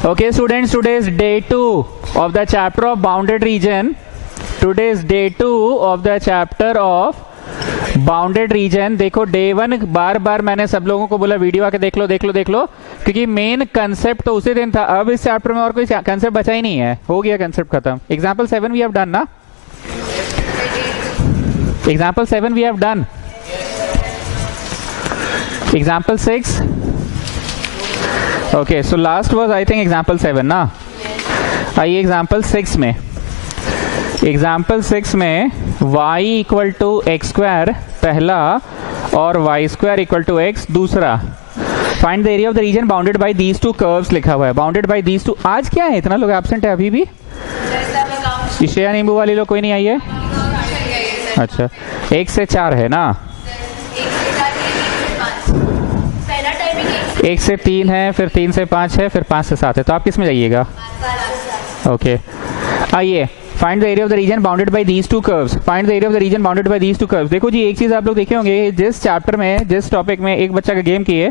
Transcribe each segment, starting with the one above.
Okay, students, today is day 2 of the chapter of bounded region. Today is day 2 of the chapter of bounded reason. देखो day 1 बार बार मैंने सब लोगों को बोला video आके देख लो देख लो देख लो, क्योंकि मेन कंसेप्ट तो उसी दिन था. अब इस चैप्टर में और कोई कंसेप्ट बचा ही नहीं है, हो गया कंसेप्ट खत्म. एग्जाम्पल 7 वी हैव डन ना, example 7 we have done. Example 6 okay, so last was I think example 7 ना. आइए एग्जाम्पल 6 में, एग्जाम्पल 6 में y equal to x square पहला और y square equal to x दूसरा. Find the area of the region bounded by these two curves लिखा हुआ है. Bounded by these two. आज क्या है, इतना लोग एब्सेंट है अभी भी. ईशया नींबू वाली लोग कोई नहीं आई है. अच्छा 1 से 4 है ना, 1 से 3 है, फिर 3 से 5 है, फिर 5 से 7 है. तो आप किस में जाइएगा? ओके आइए, find the area of the region bounded by these two curves. Find the area of the region bounded by these two curves. देखो जी, एक चीज आप लोग देखे होंगे, जिस चैप्टर में जिस टॉपिक में एक बच्चा का गेम किए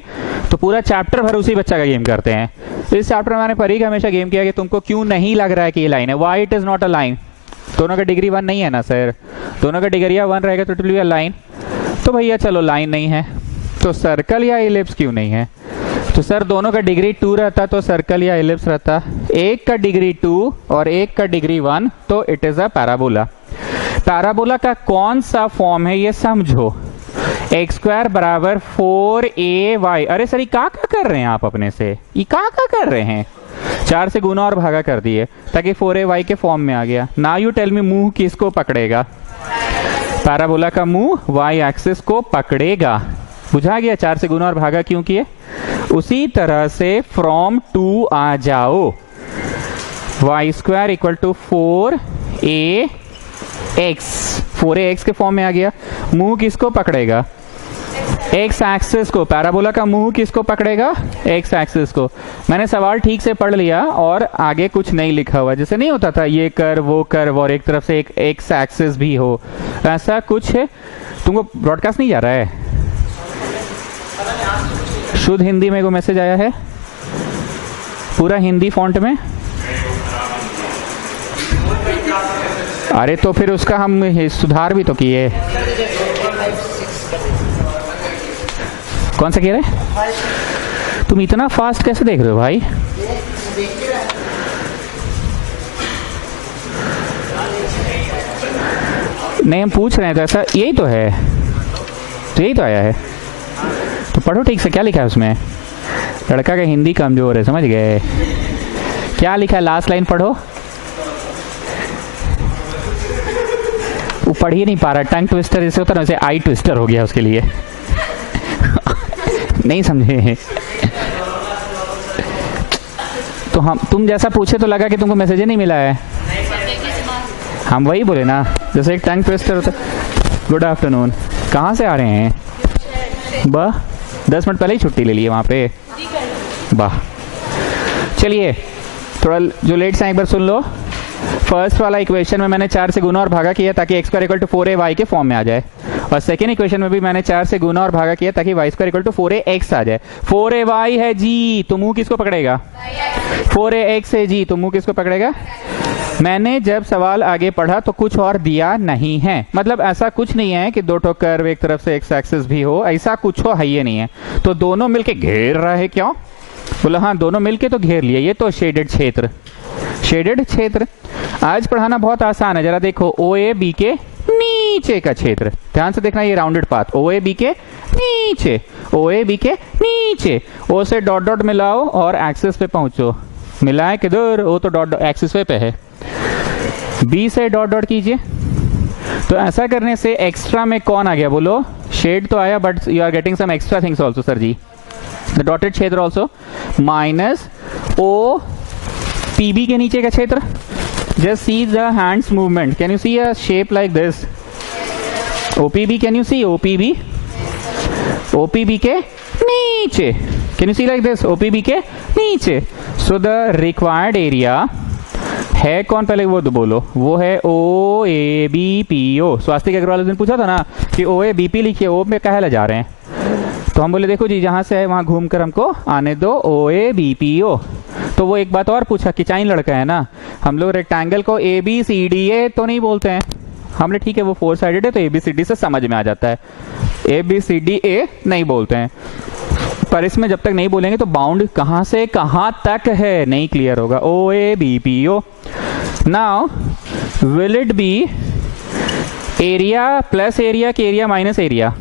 तो पूरा चैप्टर भर उसी बच्चा का गेम करते हैं. इस चैप्टर में मैंने परी का हमेशा गेम किया कि तुमको क्यों नहीं लग रहा है कि ये लाइन है. Why it is not a line. दोनों का डिग्री 1 नहीं है ना सर, दोनों का डिग्री 1 रहेगा तो it will be a line. तो भैया चलो लाइन नहीं है तो सर्कल या इलिप्स क्यों नहीं है. तो सर दोनों का डिग्री 2 रहता तो सर्कल या इलिप्स रहता. एक का डिग्री 2 और एक का डिग्री 1, तो it is a parabola. Parabola का कौन सा फॉर्म है ये समझो. एक्स स्क्वायर बराबर 4ay. अरे सर ये का कर रहे हैं आप अपने से, ये का कर रहे हैं. 4 से गुना और भागा कर दिए ताकि 4ay के फॉर्म में आ गया. नाउ यू टेल मी मुंह किसको पकड़ेगा. पैराबोला का मुंह y एक्सिस को पकड़ेगा. बुझा गया 4 से गुना और भागा क्यों किए. उसी तरह से फ्रॉम 2 आ जाओ. y square equal to 4ax, 4ax के फॉर्म में आ गया. मुंह किसको पकड़ेगा. x एक्सिस को. पैराबोला का मुंह किसको पकड़ेगा. x एक्सिस को. मैंने सवाल ठीक से पढ़ लिया और आगे कुछ नहीं लिखा हुआ. जैसे नहीं होता था ये कर वो कर और एक तरफ से एक x एक्सिस भी हो, ऐसा कुछ है. तुमको ब्रॉडकास्ट नहीं जा रहा है. शुद्ध हिंदी में को मैसेज आया है पूरा हिंदी फॉन्ट में. अरे तो फिर उसका हम सुधार भी तो किए. कौन सा कह रहे. तुम इतना फास्ट कैसे देख रहे हो भाई. नहीं हम पूछ रहे हैं तो ऐसा यही तो है, तो यही तो आया है. तो पढ़ो ठीक से क्या लिखा है उसमें. लड़का का हिंदी कमजोर है, समझ गए. क्या लिखा है लास्ट लाइन पढ़ो. वो पढ़ ही नहीं पा रहा. टंग ट्विस्टर जैसे होता है ना, वैसे आई ट्विस्टर हो गया उसके लिए. नहीं समझे. तो हम तुम जैसा पूछे तो लगा कि तुमको मैसेज ही नहीं मिला है. हम वही बोले ना, जैसे एक टंग ट्विस्टर होता. Good afternoon. कहाँ से आ रहे हैं. वाह 10 मिनट पहले ही छुट्टी ले लिए वहाँ पे. वाह चलिए थोड़ा जो लेट से एक बार सुन लो. फर्स्ट वाला इक्वेशन में मैंने 4 से गुना और भागा किया ताकि x square equal to 4ay के फॉर्म में आ जाए. और सेकेंड इक्वेशन में भी मैंने 4 से गुना और भागा किया ताकि y square equal to 4ax आ जाए. 4ay है जी तो मुंह किसको पकड़ेगा. 4ax है जी तो मुंह किसको पकड़ेगा. मैंने जब सवाल आगे पढ़ा तो कुछ और दिया नहीं है. मतलब ऐसा कुछ नहीं है कि 2 ठो कर्व एक तरफ से x एक्सिस भी हो, ऐसा कुछ हो है ये नहीं है. तो दोनों मिलके घेर रहा है. क्यों बोला. हाँ दोनों मिलके तो घेर लिए. ये तो शेडेड क्षेत्र, शेडेड क्षेत्र. आज पढ़ाना बहुत आसान है. जरा देखो OAB के नीचे का क्षेत्र, ध्यान से देखना. ये राउंडेड पाथ OAB के नीचे, OAB के नीचे. O से डॉट डॉट मिलाओ और एक्सिस पे पहुंचो. मिलाए किधर. O तो डॉट एक्सिस पे है. B से डॉट डॉट कीजिए. तो ऐसा करने से एक्स्ट्रा में कौन आ गया बोलो. शेड तो आया but you are getting some extra things also sir ji. The dotted क्षेत्र ऑल्सो माइनस OPB के नीचे का क्षेत्र. Just see the hands movement. Can you see a shape like this. OPB can you see. OPB, OPB के नीचे. Can you see like this. OPB के नीचे. So the required area है कौन. पहले वो तो बोलो. वो है OABPO. स्वास्थ्य अग्रवाल ने पूछा था ना कि OABP लिखिए. O में कहे ले जा रहे हैं. तो हम बोले देखो जी जहां से है वहां घूमकर हमको आने दो OABPO. तो वो एक बात और पूछा कि चाइन लड़का है ना, हम लोग रेक्टेंगल को ABCDA तो नहीं बोलते हैं, हमने ठीक है वो 4 साइडेड है तो ABCD से समझ में आ जाता है, ABCDA नहीं बोलते हैं। पर इसमें जब तक नहीं बोलेंगे तो बाउंड कहां से कहां तक है नहीं क्लियर होगा। OABPO। Now will it be area plus area के एरिया माइनस एरिया?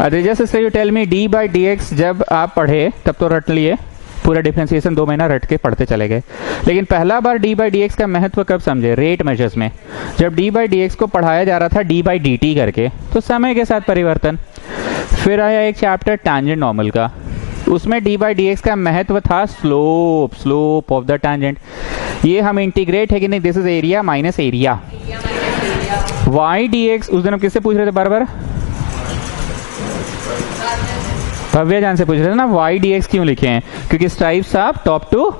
जैसे यू टेल मी d/dx जब आप पढ़े तब तो रट लिए, पूरा डिफरेंशिएशन 2 महीना रट के पढ़ते चले गए, लेकिन पहला बार d/dx का महत्व कब समझे? रेट मेजर्स में, जब d/dx को पढ़ाया जा रहा था d/dt करके, तो समय के साथ परिवर्तन। फिर आया एक चैप्टर टैंजेंट नॉर्मल का, उसमें d/dx का महत्व था स्लोप ऑफ द टैंजेंट। ये हम इंटीग्रेट है कि नहीं, this is area minus area. y/dx उस दिन हम किससे पूछ रहे थे बार बार? भव्य जान से पूछ रहे थे ना, y/dx क्यों लिखे हैं? क्योंकि स्ट्राइप्स आप टॉप टू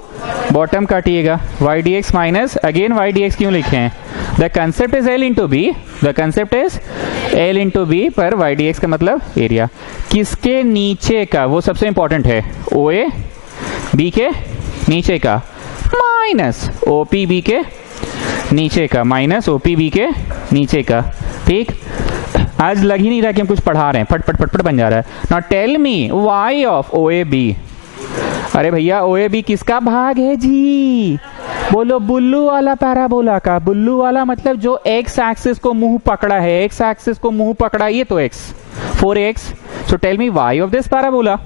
बॉटम काटिएगा। y/dx माइनस अगेन y/dx क्यों लिखे हैं? The concept is L into B, the concept is L into B, पर y/dx का मतलब एरिया। किसके नीचे का? वो सबसे इंपॉर्टेंट है, OA B के नीचे का माइनस OPB के नीचे का, माइनस OPB के नीचे का। ठीक, आज लग ही नहीं रहा कि हम कुछ पढ़ा रहे हैं, फट फट फट फट बन जा रहा है। Now tell me y of OAB। अरे भैया OAB किसका भाग है जी? बोलो, बुल्लू वाला पैराबोला का। बुल्लू वाला मतलब जो x एक्सिस को मुंह पकड़ा है, x एक्सिस को मुंह पकड़ा, ये तो x 4x। So tell me y of this parabola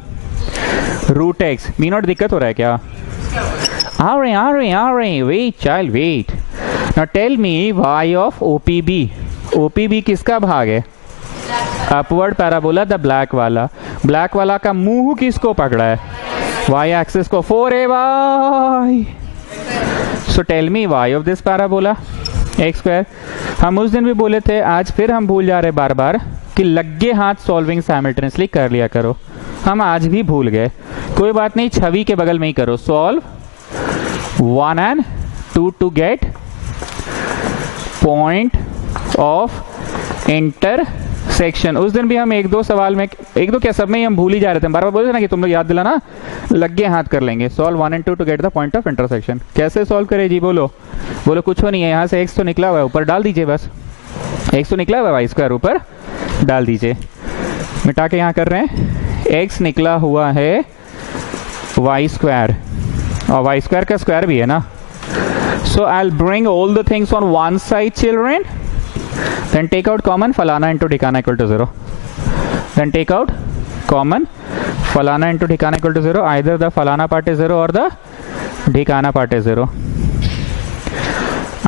root x। मीनोट दिक्कत हो रहा है क्या? आ रहे, wait child wait. Now tell me y of OPB। OPB किसका भाग है? अपवर्ड पैराबोला, द ब्लैक वाला। ब्लैक वाला का मुंह किसको पकड़ा है? y एक्सिस को, 4ay। So tell me y of this parabola x²। हम उस दिन भी बोले थे, आज फिर हम भूल जा रहे बार बार कि लगे हाथ सॉल्विंग साइमल्टेनियसली कर लिया करो। हम आज भी भूल गए, कोई बात नहीं, छवि के बगल में ही करो। Solve 1 and 2 to get point of intersection. उस दिन भी हम एक दो सवाल में, एक दो क्या सब में ही हम भूल ही जा रहे थे, बार बार बोल रहे थे ना कि तुम लोग याद दिलाना, लगे हाथ कर लेंगे। Solve 1 and 2 to get the point of intersection. कैसे सॉल्व करे जी? बोलो बोलो। कुछ नहीं है, यहाँ से x तो निकला हुआ है, ऊपर डाल दीजिए बस। x तो निकला हुआ है, y² ऊपर डाल दीजिए। मिटा के यहाँ कर रहे हैं, x निकला हुआ है y², और y² का स्क्वायर भी है ना। So I'll bring all the things on one side, children. Then take out common falana into dhikana equal to 0. Then take out common falana into dhikana equal to 0. Either the falana part is 0 or the dhikana part is 0.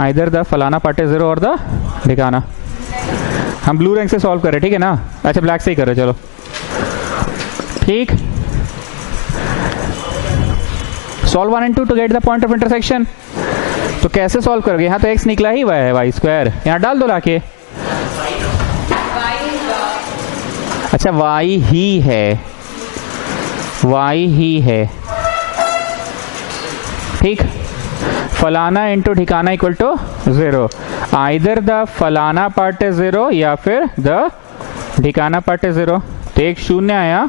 Either the falana part is 0 or the dhikana. हम blue रंग से solve कर रहे, ठीक है ना? अच्छा, black से ही कर रहे, चलो ठीक। Solve 1 and 2 to get the point of intersection. तो कैसे सॉल्व करोगे? यहाँ तो x निकला ही हुआ है, y², यहाँ डाल दो लाके। अच्छा, y ही है, y ही है, ठीक। फलाना इंटू ठिकाना इक्वल टू 0। आइदर द फलाना पार्ट इज 0 या फिर द ठिकाना पार्ट इज 0। तो एक शून्य आया,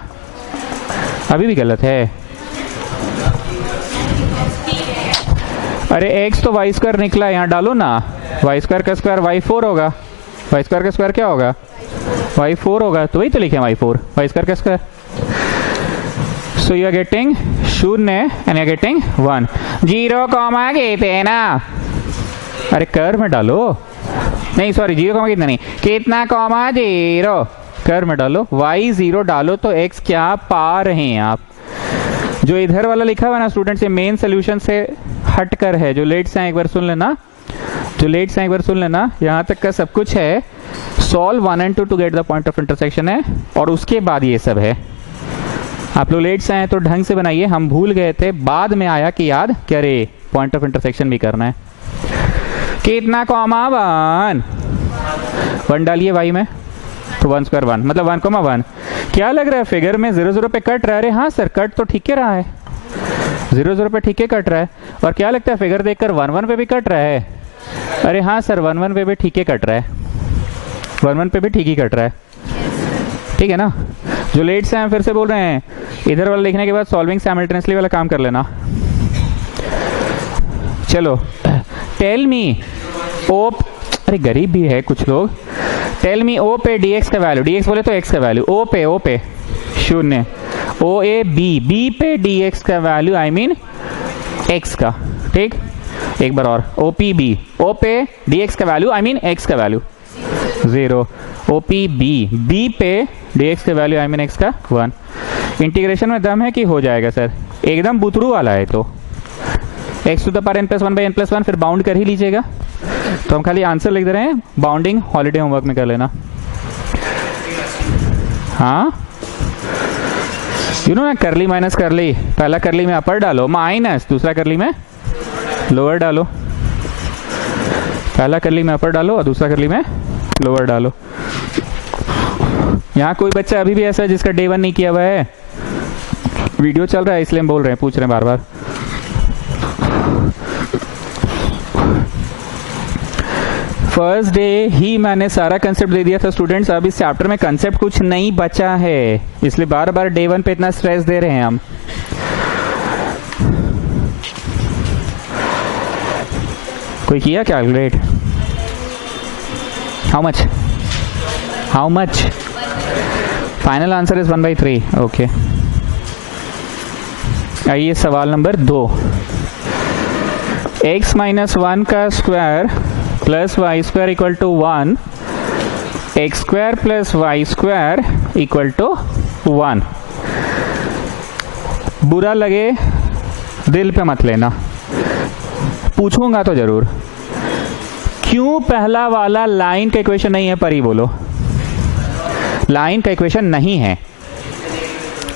अभी भी गलत है। अरे x तो y² निकला, यहाँ डालो ना। y² का स्क्वायर y4 होगा, y² का स्क्वायर क्या होगा? y4 होगा, तो वही तो लिखे y4, y² का square. So you are getting शून्य and you are getting 1। 0 comma कहते ना, अरे कर में डालो, नहीं सॉरी 0 कॉमा कितना नहीं, कितना कॉमा 0 कर में डालो। y0 डालो तो x क्या पा रहे हैं आप? जो इधर वाला लिखा हुआ ना स्टूडेंट, से मेन सोल्यूशन से हट कर है। जो लेट से एक बार सुन लेना, जो लेट से एक बार सुन लेना, यहाँ तक का सब कुछ है। Solve 1 and 2 to get the point of intersection है, और उसके बाद ये सब है। आप लोग लेट से आए तो ढंग से बनाइए, हम भूल गए थे, बाद में आया कि याद करे पॉइंट ऑफ इंटरसेक्शन भी करना है। कितना कॉमा 1 डालिए y में, तो 1² 1 मतलब 1,1। क्या लग रहा है फिगर में 0 0 पे कट रहा है? अरे हाँ सर, कट तो ठीक है रहा है, 0 0 पे ठीक है कट रहा है। और क्या लगता है फिगर देखकर 1 1 पे भी कट रहा है? अरे हाँ सर, 1 1 पे भी ठीक है कट रहा है, 1 1 पे भी ठीक ही कट रहा है, ठीक है ना? जो लेट से हम फिर से बोल रहे हैं, इधर वाला लिखने के बाद सॉल्विंग साइमल्टेनियसली वाला काम कर लेना। चलो टेल मी ओ, अरे गरीब भी है कुछ लोग। टेल मी ओ पे dx का वैल्यू, dx बोले तो x का वैल्यू, ओ पे 0, ओ ए बी पे dx का वैल्यू आई मीन x का, ठीक। एक बार और, ओ पी बी, ओ पे dx का वैल्यू आई मीन x का वैल्यू 0, ओ पी बी पे dx का वैल्यू आई मीन x का 1। इंटीग्रेशन में दम है कि हो जाएगा सर, एकदम बुतरू वाला है। तो x to the power n plus 1 by n plus 1, फिर बाउंड कर ही लीजिएगा। तो हम खाली आंसर लिख दे रहे हैं, बाउंडिंग हॉलीडे होमवर्क में कर लेना। हाँ यू नो ना, करली माइनस करली, पहला करली में अपर डालो माइनस, दूसरा करली में लोअर डालो। पहला करली में अपर डालो और दूसरा करली में लोअर डालो। यहाँ कोई बच्चा अभी भी ऐसा है जिसका डे 1 नहीं किया हुआ है? वीडियो चल रहा है इसलिए हम बोल रहे हैं, पूछ रहे हैं बार बार। फर्स्ट डे ही मैंने सारा कंसेप्ट दे दिया था स्टूडेंट्स, अब इस चैप्टर में कंसेप्ट कुछ नहीं बचा है, इसलिए बार बार डे 1 पे इतना स्ट्रेस दे रहे हैं हम। कोई किया calculate? How much? Final answer is 1/3। Okay, आइए सवाल नंबर 2। x माइनस 1 का square plus y square equal to 1, x square plus y square equal to 1। बुरा लगे दिल पे मत लेना, पूछूंगा तो जरूर। क्यों पहला वाला लाइन का इक्वेशन नहीं है? परी बोलो, लाइन का इक्वेशन नहीं है।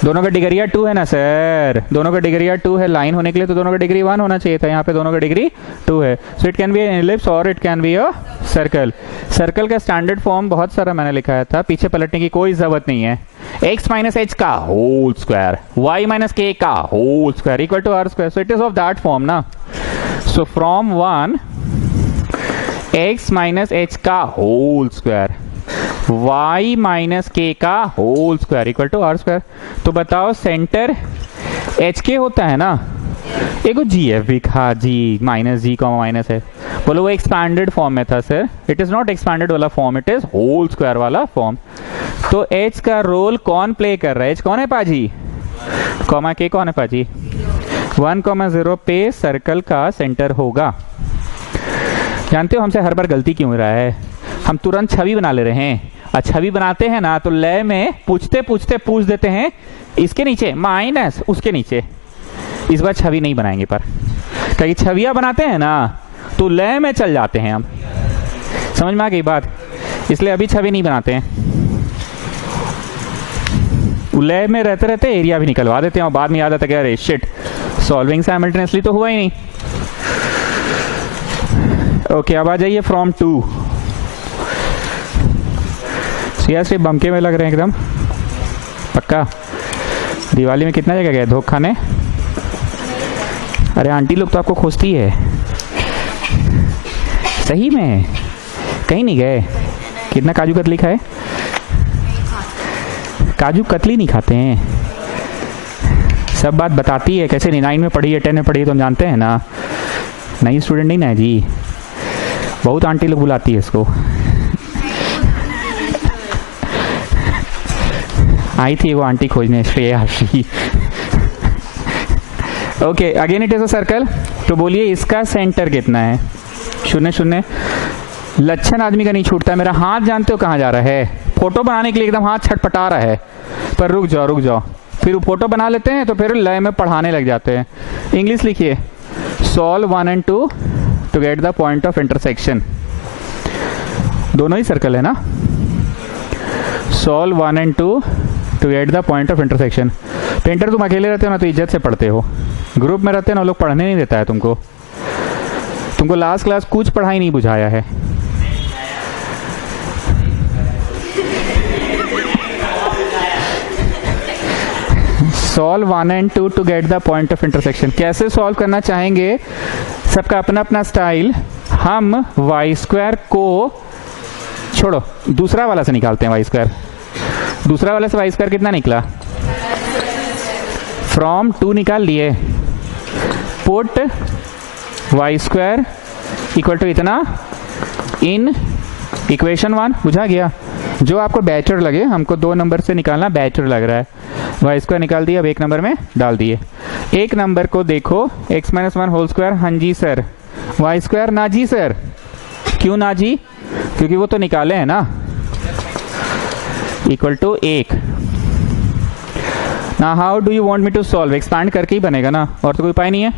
दोनों का डिग्री 2 है ना सर, दोनों का डिग्री 2 है। लाइन होने के लिए तो दोनों का डिग्री 1 होना चाहिए था, यहाँ पे दोनों का डिग्री 2 है। So it can be an ellipse और it can be a circle. Circle का स्टैंडर्ड फॉर्म बहुत सारा मैंने लिखाया था, पीछे पलटने की कोई जरूरत नहीं है। x माइनस एच का whole square, y minus K का whole square equal to R square. So it is of that form ना। So from 1 x minus H का whole square, y minus K का whole square equal to R square. तो बताओ centre H के होता है ना, एक जी एफ भी खा, जी माइनस जी का माइनस है। बोलो वो एक्सपैंडेड फॉर्म में था sir, it is not expanded वाला form, it is whole square वाला फॉर्म। तो एच का रोल कौन प्ले कर रहा है? एच कौन है पाजी, कॉमा के कौन है पाजी? 1,0 पे सर्कल का सेंटर होगा। जानते हो हमसे हर बार गलती क्यों हो रहा है? हम तुरंत छवि बना ले रहे हैं, और छवि बनाते हैं ना तो लय में पूछते पूछते पूछ देते हैं इसके नीचे माइनस उसके नीचे। इस बार छवि नहीं बनाएंगे, पर क्योंकि छवियां बनाते हैं ना तो लय में चल जाते हैं हम। समझ में आ गई बात? इसलिए अभी छवि नहीं बनाते हैं, लय में रहते रहते एरिया भी निकलवा देते हैं और बाद में याद आता है कि अरे शिट, सॉल्विंग साइमल्टेनियसली तो हुआ ही नहीं। ओके, अब आ जाइए फ्रॉम 2। सिर्फ बमके में लग रहे हैं एकदम पक्का। दिवाली में कितना जगह गए धोख खाने? अरे आंटी लोग तो आपको खोजती है सही में, कहीं नहीं गए? कितना काजू कतली खाए? काजू कतली नहीं खाते हैं, सब बात बताती है। कैसे 9 में पढ़ी है, 10 में पढ़ी है, तो हम जानते हैं ना। नई स्टूडेंट नहीं ना जी, बहुत आंटी लोग बुलाती है इसको। आई थी वो आंटी खोजने Shreya. Okay, again it is a circle. तो बोलिए इसका सेंटर कितना है? 0 0। लक्षण आदमी का नहीं छूटता। मेरा हाथ जानते हो कहाँ जा रहा है? फोटो बनाने के लिए एकदम हाथ छटपटा रहा है, पर रुक जाओ। फिर फोटो बना लेते हैं तो फिर लय में पढ़ाने लग जाते हैं। इंग्लिश लिखिए, solve 1 and 2 to get the point of intersection. दोनों ही सर्कल है ना। Solve 1 and 2 to get the point of intersection. Painter तुम अकेले रहते हो ना तो इज्जत से पढ़ते हो, ग्रुप में रहते हो ना लोग पढ़ने नहीं देता है तुमको लास्ट क्लास कुछ पढ़ाई नहीं बुझाया है। Solve 1 and 2 to get the point of intersection. कैसे सॉल्व करना चाहेंगे? सबका अपना अपना स्टाइल। हम वाई स्क्वायर को छोड़ो, दूसरा वाला से निकालते हैं वाई स्क्वायर। दूसरा वाला से वाई स्क्वायर कितना निकला? फ्रॉम 2 निकाल लिए। Put y square equal to इतना इन इक्वेशन 1। बुझा गया? जो आपको बेटर लगे, हमको 2 नंबर से निकालना बेटर लग रहा है। वाई स्क्वायर निकाल दिया, अब 1 नंबर में डाल दिए। 1 नंबर को देखो x माइनस 1 होल स्क्वायर, हाँ जी सर। वाई स्क्वायर ना जी सर। क्यों ना जी? क्योंकि वो तो निकाले हैं ना, इक्वल टू 1। ना how do you want me to solve? Expand करके ही बनेगा ना, और तो कोई उपाय नहीं है।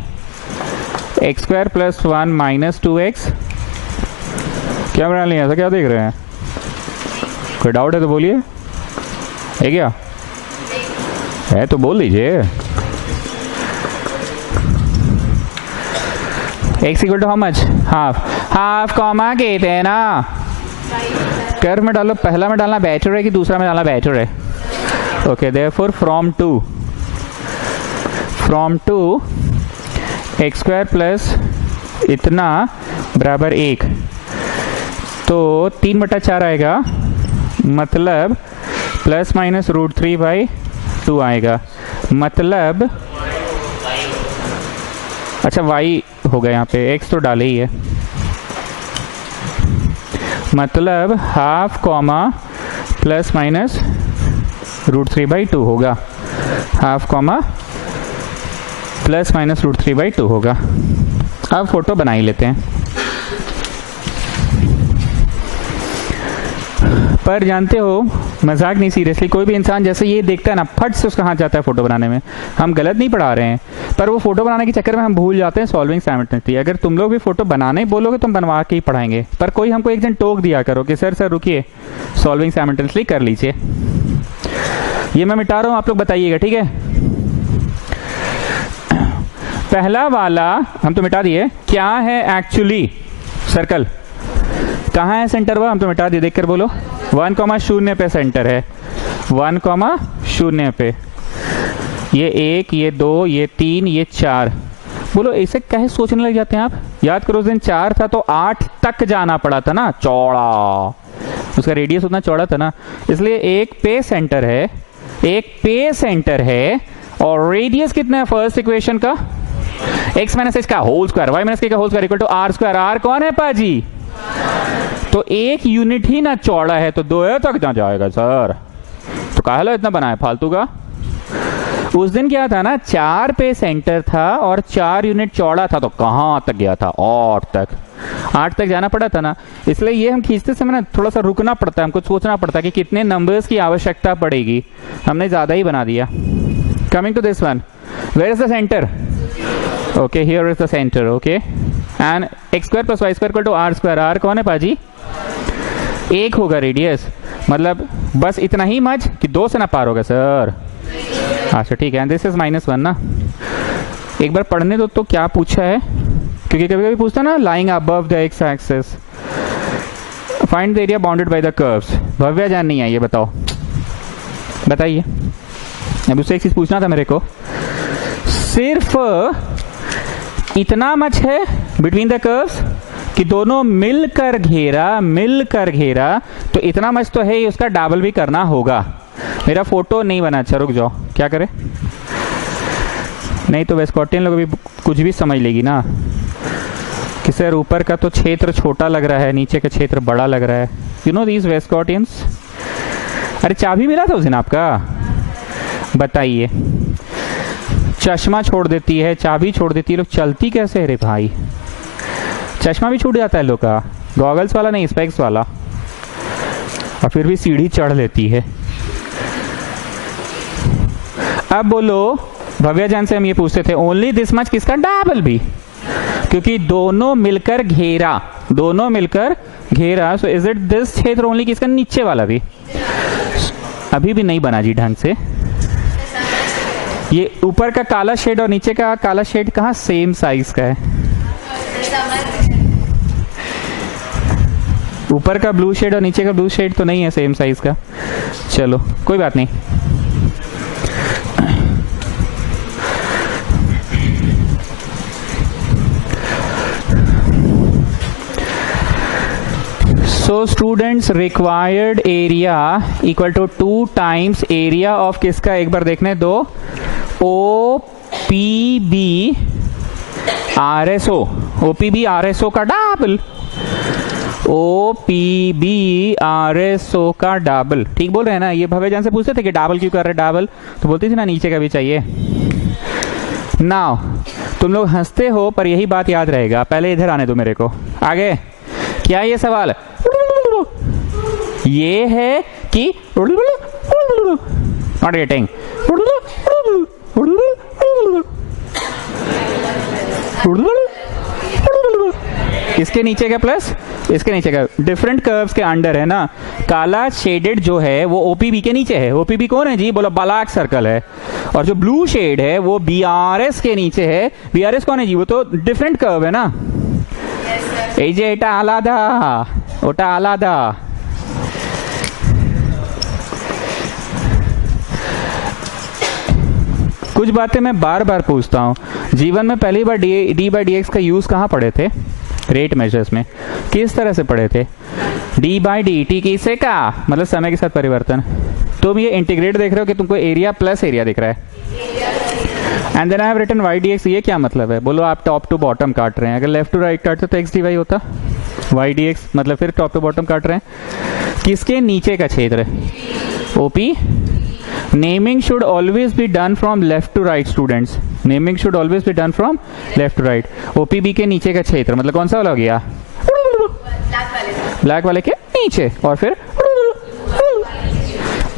X square plus 1 minus 2x। क्या बना लिया? ऐसा क्या देख रहे हैं? कोई डाउट है तो बोलिए। है क्या? है तो बोल लीजिए। x equal to how much? Half. Half comma कहते हैं ना। कर्व में डालो, पहला में डालना बेटर है कि दूसरा में डालना बेटर है? Okay, therefore from two x square plus इतना बराबर 1, तो 3/4 आएगा, मतलब प्लस माइनस √3/2 आएगा। मतलब अच्छा y हो गया यहाँ पे, x तो डाले ही है। मतलब हाफ कॉमा प्लस माइनस √3/2 होगा। हाफ कॉमा प्लस माइनस √3/2 होगा। अब फोटो बना ही लेते हैं। पर जानते हो, मजाक नहीं, सीरियसली, कोई भी इंसान जैसे ये देखता है ना, फट से उसका हाथ जाता है फोटो बनाने में। हम गलत नहीं पढ़ा रहे हैं, पर वो फोटो बनाने के चक्कर में हम भूल जाते हैं सॉल्विंग साइमल्टेनियसली। अगर तुम लोग भी फोटो बनाने बोलोगे तो हम बनवा के ही पढ़ाएंगे, पर कोई हमको एक दिन टोक दिया करो कि सर रुकिए, सॉल्विंग साइमल्टेनियसली कर लीजिए। ये मैं मिटा रहा हूँ, आप लोग बताइएगा, ठीक है? पहला वाला हम तो मिटा दिए। क्या है एक्चुअली सर्कल? कहाँ है सेंटर? वो हम तो मिटा दिए, देख कर बोलो। 1,0 पे सेंटर है। 1,0 पे। ये 1, ये 2, ये 3, ये 4। बोलो ऐसे कैसे सोचने लग जाते हैं आप? याद करो, उस दिन 4 था तो 8 तक जाना पड़ा था ना, चौड़ा। उसका रेडियस उतना चौड़ा था ना, इसलिए 1 पे सेंटर है, 1 पे सेंटर है। और रेडियस कितना है फर्स्ट इक्वेशन का? x माइनस h का whole square, y minus k का whole square equal to r square. r कौन है पाजी? तो 1 यूनिट ही ना चौड़ा है, तो 2 तक ना जाएगा सर। तो काहे इतना बनाया फालतू का? उस दिन क्या था ना, 4 पे सेंटर था और 4 यूनिट चौड़ा था, तो कहां तक गया था? 8 तक जाना पड़ा था ना। इसलिए ये हम खींचते समय ना थोड़ा सा रुकना पड़ता है, हमको सोचना पड़ता है कि कितने नंबर्स की आवश्यकता पड़ेगी। हमने ज्यादा ही बना दिया। Coming to this one, where is the centre? Okay, here is the centre. Okay, and x square plus y square equal to r square. r कौन है पाजी? 1 होगा रेडियस, मतलब बस इतना ही मच कि 2 से ना पार होगा सर। अच्छा ठीक है, दिस इज -1 ना। एक बार पढ़ने दो तो क्या पूछा है, क्योंकि कभी कभी पूछता ना, lying above the x axis find the area bounded by the curves. Bhavya जान नहीं आई, ये बताओ, बताइए। अब उससे एक चीज पूछना था मेरे को, सिर्फ इतना मच है बिटवीन द कर्व्स कि दोनों मिलकर घेरा, तो इतना मच तो है ही, उसका डबल भी करना होगा। मेरा फोटो नहीं बना, अच्छा रुक जाओ, क्या करे? नहीं तो वेस्कॉटियन लोग भी कुछ भी समझ लेगी ना कि सर ऊपर का तो क्षेत्र छोटा लग रहा है, नीचे का क्षेत्र बड़ा लग रहा है। यू नो दीज वेस्कॉटियंस। अरे चाबी मिला था उस दिन आपका? बताइए, चश्मा छोड़ देती है, चाबी छोड़ देती है, लोग चलती कैसे है रे भाई? चश्मा भी छूट जाता है लोग का, गॉगल्स वाला नहीं, स्पेक्स वाला, और फिर भी सीढ़ी चढ़ लेती है। अब बोलो, भव्या जान से हम ये पूछते थे, ओनली दिस मच किसका? डबल भी, क्योंकि दोनों मिलकर घेरा। सो इज इट दिस क्षेत्र ओनली किसका? नीचे वाला भी। अभी भी नहीं बना जी ढंग से। ये ऊपर का काला शेड और नीचे का काला शेड कहाँ सेम साइज का है? ऊपर का ब्लू शेड और नीचे का ब्लू शेड तो नहीं है सेम साइज का। चलो कोई बात नहीं। So students required area equal to 2 times area of किसका? एक बार देखने दो, OPB RSO, OPB RSO का डबल, OPB RSO का डबल। ठीक बोल रहे हैं ना? ये भव्य जान से पूछते थे कि डबल क्यों कर रहे डबल, तो बोलती थी ना नीचे का भी चाहिए। नाउ तुम लोग हंसते हो पर यही बात याद रहेगा, पहले इधर आने दो मेरे को। आगे क्या ये सवाल ये है कि नॉट गेटिंग, इसके नीचे का प्लस इसके नीचे का, डिफरेंट कर्व्स के अंडर है ना, काला शेडेड जो है वो ओपीबी के नीचे है। ओपीबी कौन है जी? बोलो ब्लैक सर्कल है। और जो ब्लू शेड है वो बीआरएस के नीचे है। बीआरएस कौन है जी? वो तो डिफरेंट कर्व है ना। এই যে এটা আলাদা ওটা আলাদা। कुछ बातें मैं बार बार पूछता हूँ। जीवन में पहली बार डी बाई डी एक्स का यूज कहाँ पढ़े थे? रेट मेजर्स में। किस तरह से पढ़े थे? डी बाई डी टी किसे का मतलब समय के साथ परिवर्तन। तुम ये इंटीग्रेट देख रहे हो कि तुमको एरिया प्लस एरिया दिख रहा है। And then I have written y d x. ये क्या मतलब है? बोलो आप टॉप टू बॉटम काट रहे हैं। अगर लेफ्ट टू राइट काटते तो एक्स डी वाई होता। वाई डी एक्स मतलब फिर टॉप टू बॉटम काट रहे हैं। किसके नीचे का क्षेत्र? OP. Naming should always be done from left to right students. Naming should always be done from left to right. OPB के नीचे का क्षेत्र मतलब कौन सा वाला हो गया? ब्लैक वाले के नीचे और फिर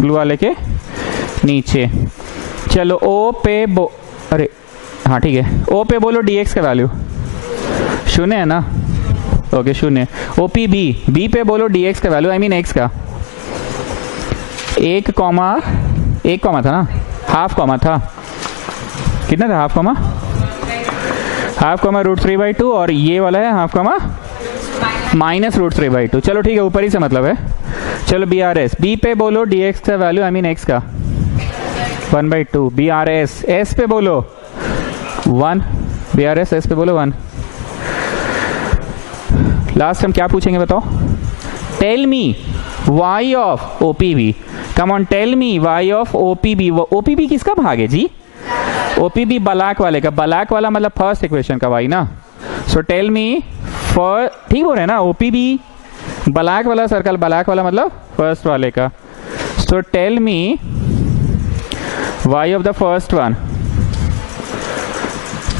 ब्लू वाले के नीचे। चलो ओ पे अरे हाँ ठीक है, ओ पे बोलो डीएक्स का वैल्यू शून्य है ना। ओके शून्य। ओपी बी पे बोलो डीएक्स का वैल्यू, आई मीन एक्स का। एक कॉमा था ना, हाफ कॉमा था। कितना था? हाफ कॉमा √3/2 और ये वाला है हाफ कॉमा माइनस √3/2। चलो ठीक है, ऊपर ही से मतलब है। चलो बी आर एस, बी पे बोलो डी एक्स का वैल्यू, आई मीन एक्स का 1/2। बी आर एस, एस पे बोलो 1। बी आर एस, एस पे बोलो 1। लास्ट हम क्या पूछेंगे बताओ? Tell me y of OPB. Come on tell me y of OPB. OPB किसका भाग है जी? ओपीबी ब्लैक वाले का। ब्लैक वाला मतलब फर्स्ट इक्वेशन का वाई ना। सो टेल मी फॉर, ठीक हो रहे हैं ना? ओपीबी ब्लैक वाला सर्कल, ब्लैक वाला मतलब फर्स्ट वाले का। So tell me y of the first one.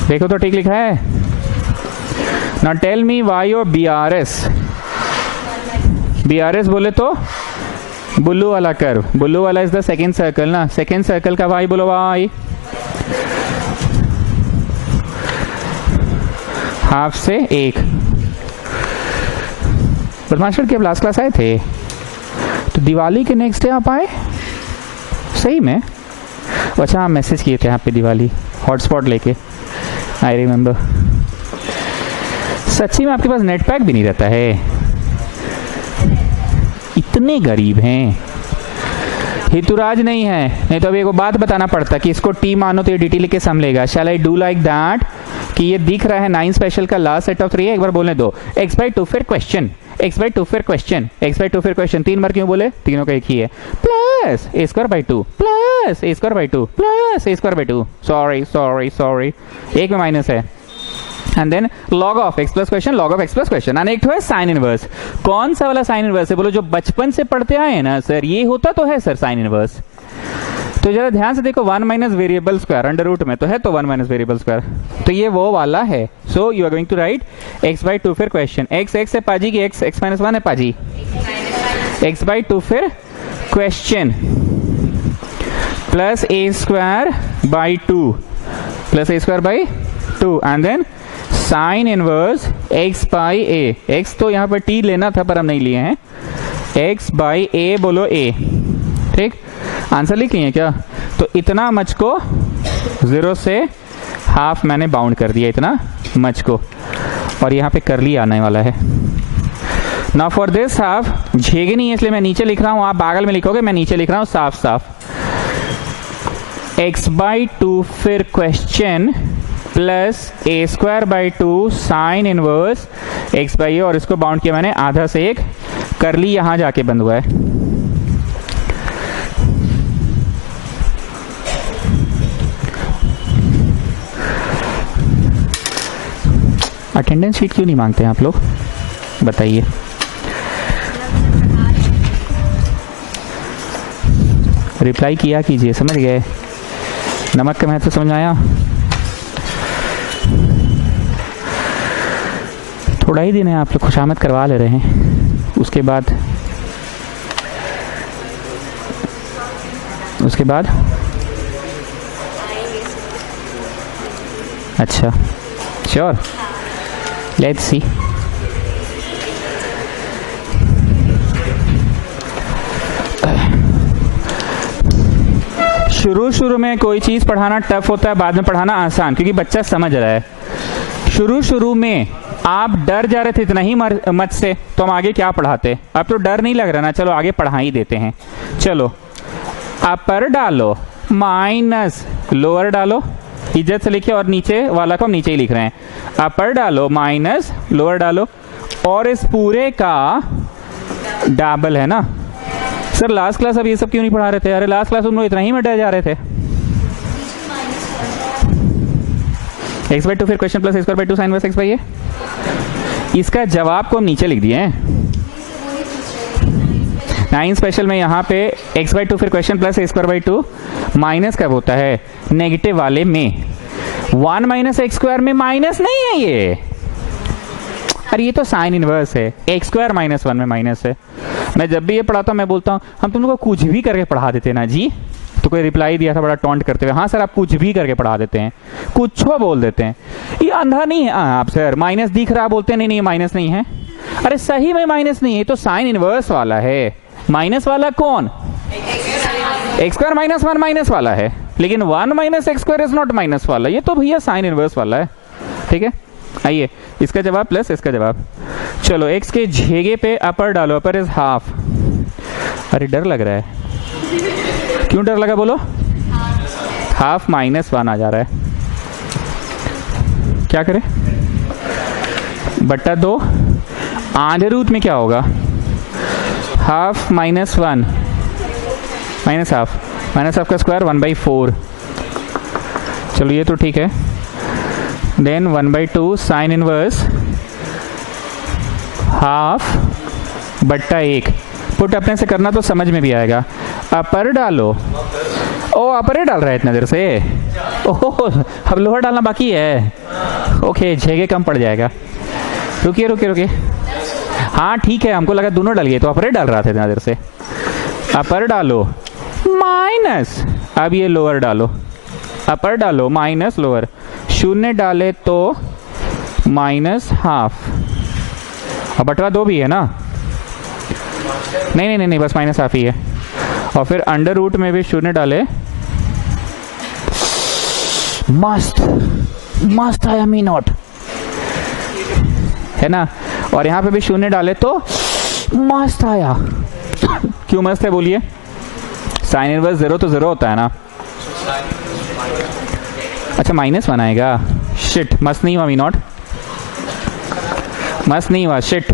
देखो तो ठीक लिखा है ना। Tell me y of B R S. B R S बोले तो ब्लू वाला कर्व, ब्लू वाला इज द सेकेंड सर्कल ना। सेकेंड सर्कल का वाई बोलो वाई। हाफ से 1। बदमाशर के लास्ट क्लास आए थे तो दिवाली के नेक्स्ट डे आप आए सही में? अच्छा हाँ, मैसेज किए थे यहाँ पे दिवाली हॉटस्पॉट लेके, आई रिमेम्बर। सच्ची में आपके पास नेट पैक भी नहीं रहता है? इतने गरीब हैं। हितुराज नहीं है, नहीं तो अभी एक बात बताना पड़ता कि इसको टी मानो तो ये डीटी लिख के सम लेगा। शैल आई डू लाइक दैट कि ये दिख रहा है 9 स्पेशल का लास्ट सेट ऑफ 3 है। एक बार बोलने दो। x/2 फिर क्वेश्चन, x/2 फिर क्वेश्चन, x/2 फिर क्वेश्चन। 3 बार क्यों बोले? तीनों का एक ही है। Plus a²/2 plus a²/2 plus a²/2। Sorry एक में माइनस है। And then log of x plus question, log of x plus question. And एक तो है साइन इनवर्स। कौन सा वाला साइन इनवर्स है? बोलो जो बचपन से पढ़ते आए ना सर, ये होता तो है सर साइन इनवर्स। तो जरा ध्यान से देखो, 1 minus variable square under root में तो है, तो 1 माइनस वेरिएबल स्क्वायर तो ये वो वाला है। So you are going to write x/2 फिर क्वेश्चन। x है पाजी की x-1 है पाजी। x/2 फिर question plus a²/2 plus a²/2 and then sine inverse x/a। x तो यहाँ पर t लेना था पर हम नहीं लिए हैं। x/a बोलो a। ठीक, आंसर लिख लिए क्या? तो इतना मच को 0 से हाफ मैंने बाउंड कर दिया, इतना मच को। और यहाँ पे करली आने वाला है। नाउ फॉर दिस हाफ झेगे नहीं है इसलिए मैं नीचे लिख रहा हूँ, आप बागल में लिखोगे, मैं नीचे लिख रहा हूँ साफ साफ। x/2 फिर question plus a²/2 sign inverse x/a और इसको बाउंड किया मैंने आधा से 1। करली यहां जाके बंद हुआ है। अटेंडेंस शीट क्यों नहीं मांगते हैं आप लोग, बताइए। रिप्लाई किया कीजिए, समझ गए? नमक का महत्व समझ आया? थोड़ा ही दिन है, आप लोग खुशामद करवा ले रहे हैं, उसके बाद अच्छा श्योर, लेट्स सी। शुरू में कोई चीज पढ़ाना टफ होता है, बाद में पढ़ाना आसान, क्योंकि बच्चा समझ रहा है। शुरू में आप डर जा रहे थे इतना ही मत से, तो हम आगे क्या पढ़ाते। अब तो डर नहीं लग रहा ना, चलो आगे पढ़ा ही देते हैं। चलो अपर डालो माइनस लोअर डालो, इज्जत से लिखिए, और नीचे वाला को हम नीचे ही लिख रहे हैं। अपर डालो माइनस लोअर डालो, और इस पूरे का डबल है ना। सर लास्ट क्लास अब ये सब क्यों नहीं पढ़ा रहे थे? अरे लास्ट क्लास तुम लोग इतना ही में डर जा रहे थे। x/2 फिर question plus x²/2 sine inverse x by A. इसका जवाब को हम नीचे लिख दिए हैं 9 स्पेशल में। यहाँ पे x/2 फिर क्वेश्चन प्लस x²/2 माइनस कब होता है? नेगेटिव वाले में। 1 माइनस x² में माइनस नहीं है ये, अरे ये तो साइन इनवर्स है। x² -1 में माइनस है। मैं जब भी ये पढ़ाता हूँ मैं बोलता हूँ हम तुम लोग को कुछ भी करके पढ़ा देते हैं ना जी। तो कोई रिप्लाई दिया था बड़ा टॉन्ट करते हुए, हाँ सर आप कुछ भी करके पढ़ा देते हैं, कुछ बोल देते हैं। ये अंधा नहीं है आप सर, माइनस दिख रहा बोलते हैं नहीं माइनस नहीं है। अरे सही में माइनस नहीं है, तो साइन इनवर्स वाला है। माइनस वाला कौन? x² -1 माइनस वाला है, लेकिन 1 minus x² is not minus वाला, ये तो भैया साइन इनवर्स वाला है। ठीक है, आइए इसका जवाब प्लस इसका जवाब। चलो x के जगह पे अपर डालो, अपर इज हाफ। अरे डर लग रहा है, क्यों डर लगा बोलो? हाफ -1 आ जा रहा है, क्या करें? बट्टा 2 आधे रूट में क्या होगा? हाफ -1 माइनस हाफ का स्क्वायर 1/4। चलो ये तो ठीक है। देन 1/2 साइन इनवर्स हाफ बट्टा 1। पुट अपने से करना तो समझ में भी आएगा। अपर डालो, ओ अपर ही डाल रहा है इतना देर से। ओह अब लोअर डालना बाकी है। ओके जगह कम पड़ जाएगा। रुकिए हाँ ठीक है, हमको लगा दोनों डाल गए, तो अपर ही डाल रहा था इतना देर से। अपर डालो माइनस, अब ये लोअर डालो। अपर डालो माइनस लोअर, शून्य डाले तो -1/2। अब बटवा 2 भी है ना? नहीं बस -1/2 ही है। और फिर अंडर रूट में भी शून्य डाले। मस्त आया मी नॉट, है ना? और यहाँ पे भी शून्य डाले तो मस्त आया। क्यों मस्त है बोलिए? साइन इनवर्स 0 तो 0 होता है ना। अच्छा -1 आएगा। शिट, मस्त नहीं हुआ मी नॉट, मस्त नहीं हुआ, शिट।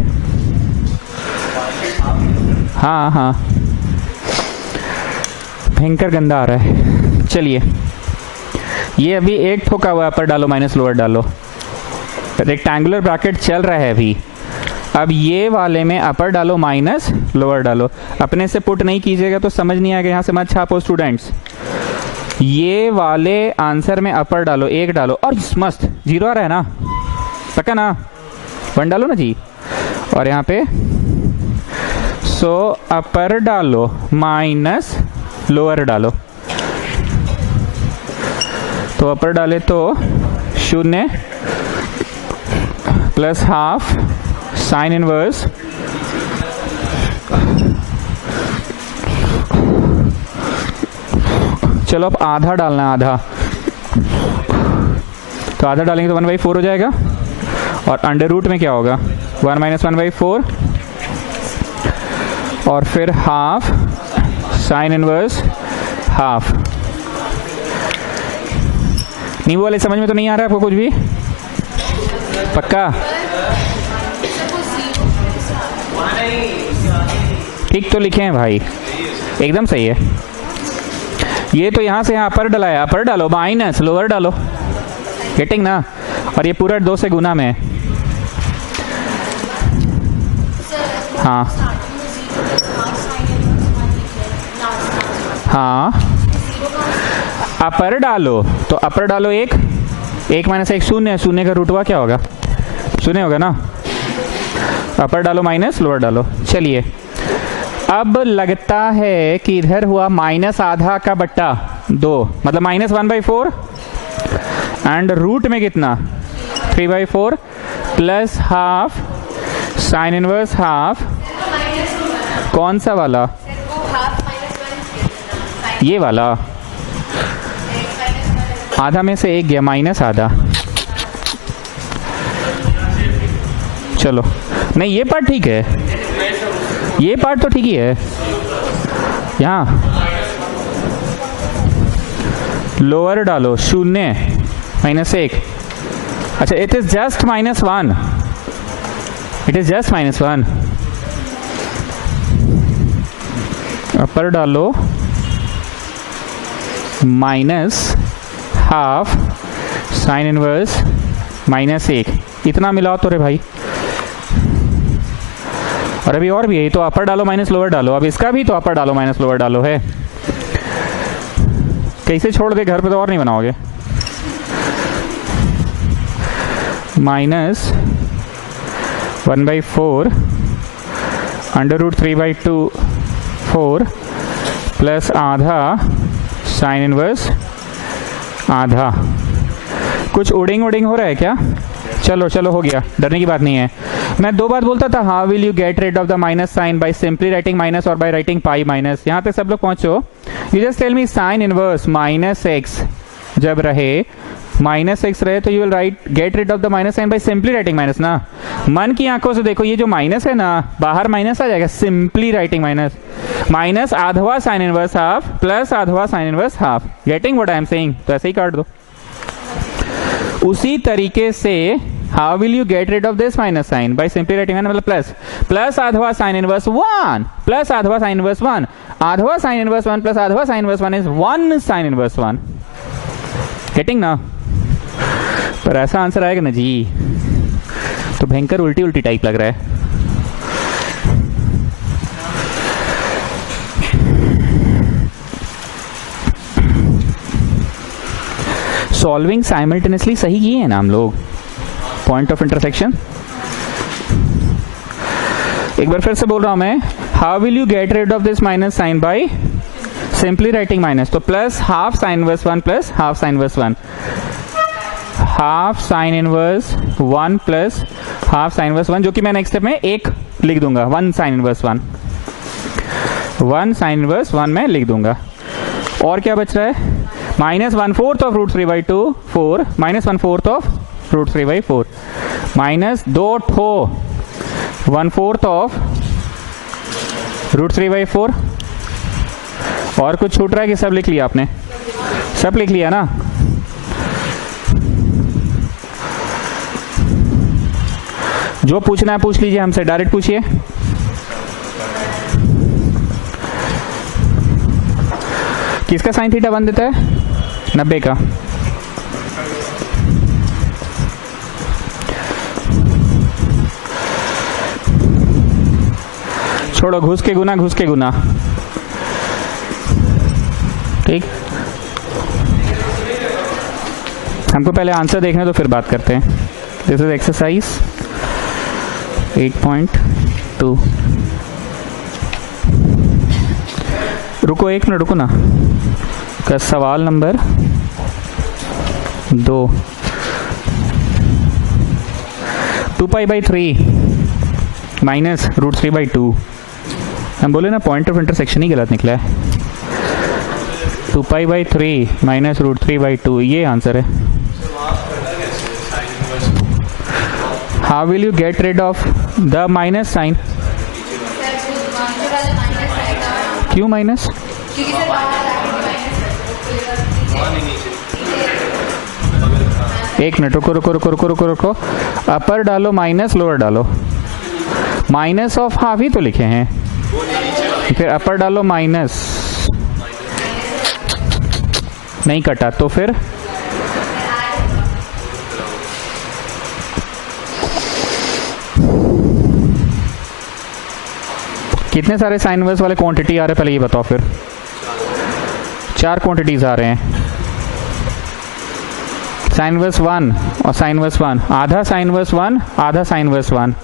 हाँ भयंकर गंदा आ रहा है। चलिए ये अभी एक ठोका हुआ, अपर डालो माइनस लोअर डालो। रेक्टेंगुलर ब्रैकेट चल रहा है अभी। अब ये वाले में अपर डालो माइनस लोअर डालो। अपने से पुट नहीं कीजिएगा तो समझ नहीं आएगा, यहाँ से मत छापो स्टूडेंट्स। ये वाले आंसर में अपर डालो 1 डालो, और मस्त 0 आ रहा है ना, पक्का ना? 1 डालो ना जी। और यहाँ पे सो अपर डालो माइनस लोअर डालो, तो अपर डाले तो 0 प्लस हाफ साइन इनवर्स चलो अब आधा डालना है, आधा। तो आधा डालेंगे तो 1/4 हो जाएगा। और अंडर रूट में क्या होगा? 1 - 1/4 और फिर हाफ साइन इनवर्स हाफ। नींबू वाले समझ में तो नहीं आ रहा है आपको कुछ भी? पक्का? ठीक तो लिखे हैं भाई, एकदम सही है। ये तो यहाँ से यहाँ अपर डला है, अपर डालो माइनस लोअर डालो, गेटिंग ना? और ये पूरा 2 से गुना में है। हाँ हाँ, अपर डालो तो अपर डालो एक, एक माइनस एक शून्य, शून्य का रूट हुआ क्या होगा, शून्य होगा ना। अपर डालो माइनस लोअर डालो। चलिए अब लगता है कि इधर हुआ माइनस आधा का बट्टा 2, मतलब -1/4 एंड रूट में कितना 3/4 plus half sine inverse half, कौन सा वाला, ये वाला, आधा में से एक गया माइनस आधा। चलो नहीं ये पार्ट ठीक है, ये पार्ट तो ठीक ही है। यहाँ लोअर डालो शून्य -1, अच्छा it is just -1, it is just -1। अपर डालो माइनस हाफ साइन इनवर्स -1, इतना मिलाओ तो रे भाई। और अभी और भी है, तो अपर डालो माइनस लोअर डालो, अब इसका भी तो अपर डालो माइनस लोअर डालो है। कैसे छोड़ दे, घर पे तो और नहीं बनाओगे। -1/4 √3/2 4 प्लस आधा साइन इनवर्स आधा। कुछ उडिंग उडिंग हो रहा है क्या? चलो चलो हो गया, डरने की बात नहीं है। मैं 2 बात बोलता था, how will you get rid of the minus sign by simply writing minus और बाय राइटिंग पाई माइनस। यहाँ तक सब लोग पहुंचो। You just tell me sine inverse -x जब रहे -x रहे तो you will write get rid of the minus sign by simply writing minus ना। मन की आंखों से देखो, ये जो माइनस है ना, बाहर माइनस आ जाएगा, सिंपली राइटिंग माइनस, माइनस आधवा साइन इनवर्स हाफ प्लस आधवा sine inverse half. Getting what I am saying? तो ऐसे ही काट दो। उसी तरीके से how will you get rid of this minus sign by simply writing, मतलब प्लस, प्लस आधवा साइन इनवर्स 1 प्लस आधवा साइन इनवर्स 1, आधवा साइन इनवर्स 1 प्लस आधवा sine inverse 1 is 1 sine inverse 1। Getting ना? पर ऐसा आंसर आएगा ना जी तो भयंकर उल्टी उल्टी टाइप लग रहा है। सॉल्विंग साइमल्टेनियसली सही किए हैं ना हम लोग, पॉइंट ऑफ इंटरसेक्शन। एक बार फिर से बोल रहा हूं मैं, how will you get rid of this minus sign by simply writing minus, तो plus half sine inverse 1 plus half sine inverse 1, half sine inverse 1 plus half sine inverse 1, जो कि मैं नेक्स्ट स्टेप में 1 लिख दूंगा, 1 साइन इनवर्स 1, 1 साइन इनवर्स 1 में लिख दूंगा। और क्या बच रहा है? -1/4 ऑफ √3/2 4 -1/4 ऑफ √3/4 माइनस 2 ठो 1/4 ऑफ √3/4। और कुछ छूट रहा है कि सब लिख लिया आपने? सब लिख लिया ना? जो पूछना है पूछ लीजिए हमसे, डायरेक्ट पूछिए। किसका साइन थीटा 1 देता है? 90 का। छोड़ो, घुस के गुना, घुस के गुना। ठीक, हमको पहले आंसर देखने तो फिर बात करते हैं। This is exercise 8.2। रुको एक मिनट, रुको ना। का सवाल नंबर 2, 2π/3 माइनस √3/2। हम बोले ना पॉइंट ऑफ इंटरसेक्शन ही गलत निकला है। 2π/3 माइनस √3/2 ये आंसर है। How will you get rid of the minus sign? क्यों माइनस? एक मिनट, रुको रुको रुको रुको रुको रुको। अपर डालो माइनस लोअर डालो, माइनस ऑफ हाफ ही तो लिखे हैं, फिर अपर डालो माइनस, नहीं कटा तो फिर कितने सारे साइन इनवर्स वाले क्वांटिटी आ रहे हैं पहले ये बताओ फिर। 4 क्वांटिटीज आ रहे हैं, साइन इनवर्स 1 और साइन इनवर्स 1, आधा साइन इनवर्स 1, आधा साइन इनवर्स 1,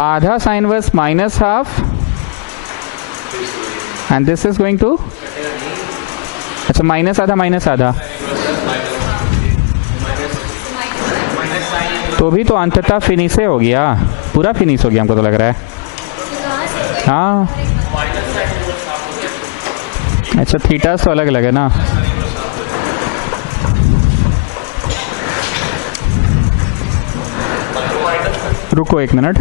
आधा sine inverse minus half, and this is going to, अच्छा माइनस आधा, तो भी तो अंततः फिनिश हो गया, पूरा फिनिश हो गया हमको तो लग रहा है। हाँ अच्छा, थीटा तो अलग अलग है ना। रुको 1 मिनट,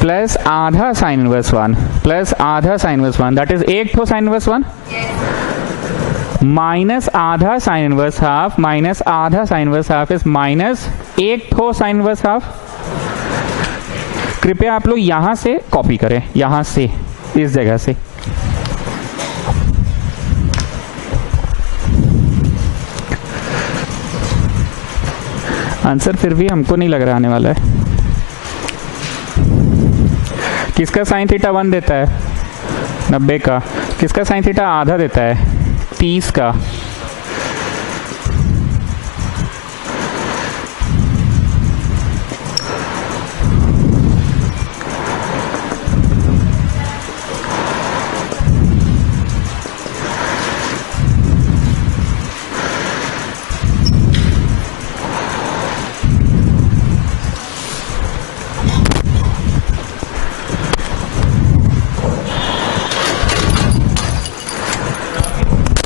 प्लस आधा साइन इनवर्स 1 प्लस आधा साइन इनवर्स 1, दैट इज 1 ठो साइन इनवर्स 1, माइनस आधा साइन इनवर्स हाफ माइनस आधा sine inverse half is minus 1 ठो साइन इनवर्स हाफ। कृपया आप लोग यहां से कॉपी करें, यहां से, इस जगह से। आंसर फिर भी हमको नहीं लग रहा आने वाला है। किसका साइन थीटा 1 देता है? 90 का। किसका साइन थीटा आधा देता है? 30 का।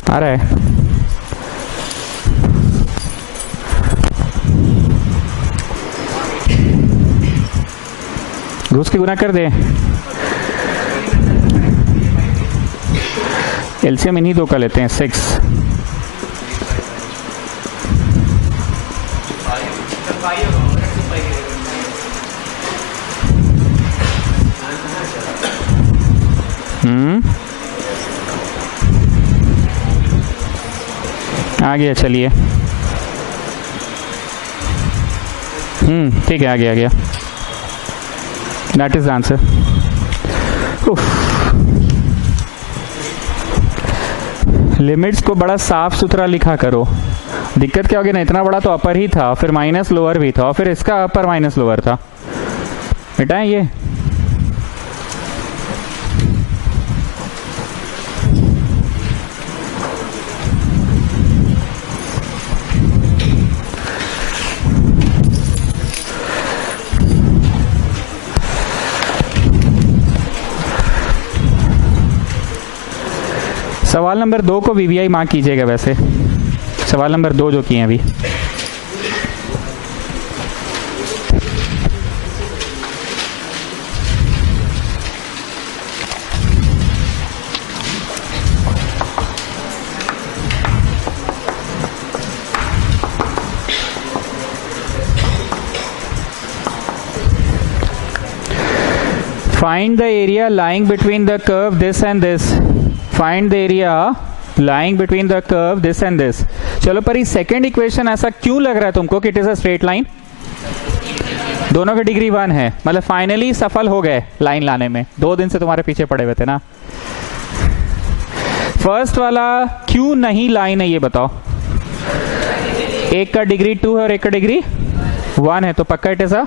आ रहा है? घुस के गुना कर दे। एलसीएम इन्हीं दो का लेते हैं, 6। आ गया, चलिए। ठीक है, आ गया that is the answer. Limits को बड़ा साफ सुथरा लिखा करो। दिक्कत क्या होगी ना, इतना बड़ा तो अपर ही था, फिर माइनस लोअर भी था, फिर इसका अपर माइनस लोअर था। मिटाएं ये। सवाल नंबर 2 को वीवीआई मार्क कीजिएगा। वैसे सवाल नंबर 2 जो किए हैं अभी, find the area lying between the curve this and this. Find the area lying between the curve this and this. चलो पर ये सेकेंड इक्वेशन ऐसा क्यों लग रहा है तुमको कि it is a straight line? दोनों की डिग्री 1 है, मतलब फाइनली सफल हो गए लाइन लाने में। 2 दिन से तुम्हारे पीछे पड़े हुए थे ना। फर्स्ट वाला क्यों नहीं लाइन है ये बताओ। एक का डिग्री 2 है और एक का डिग्री 1 है, तो पक्का it is a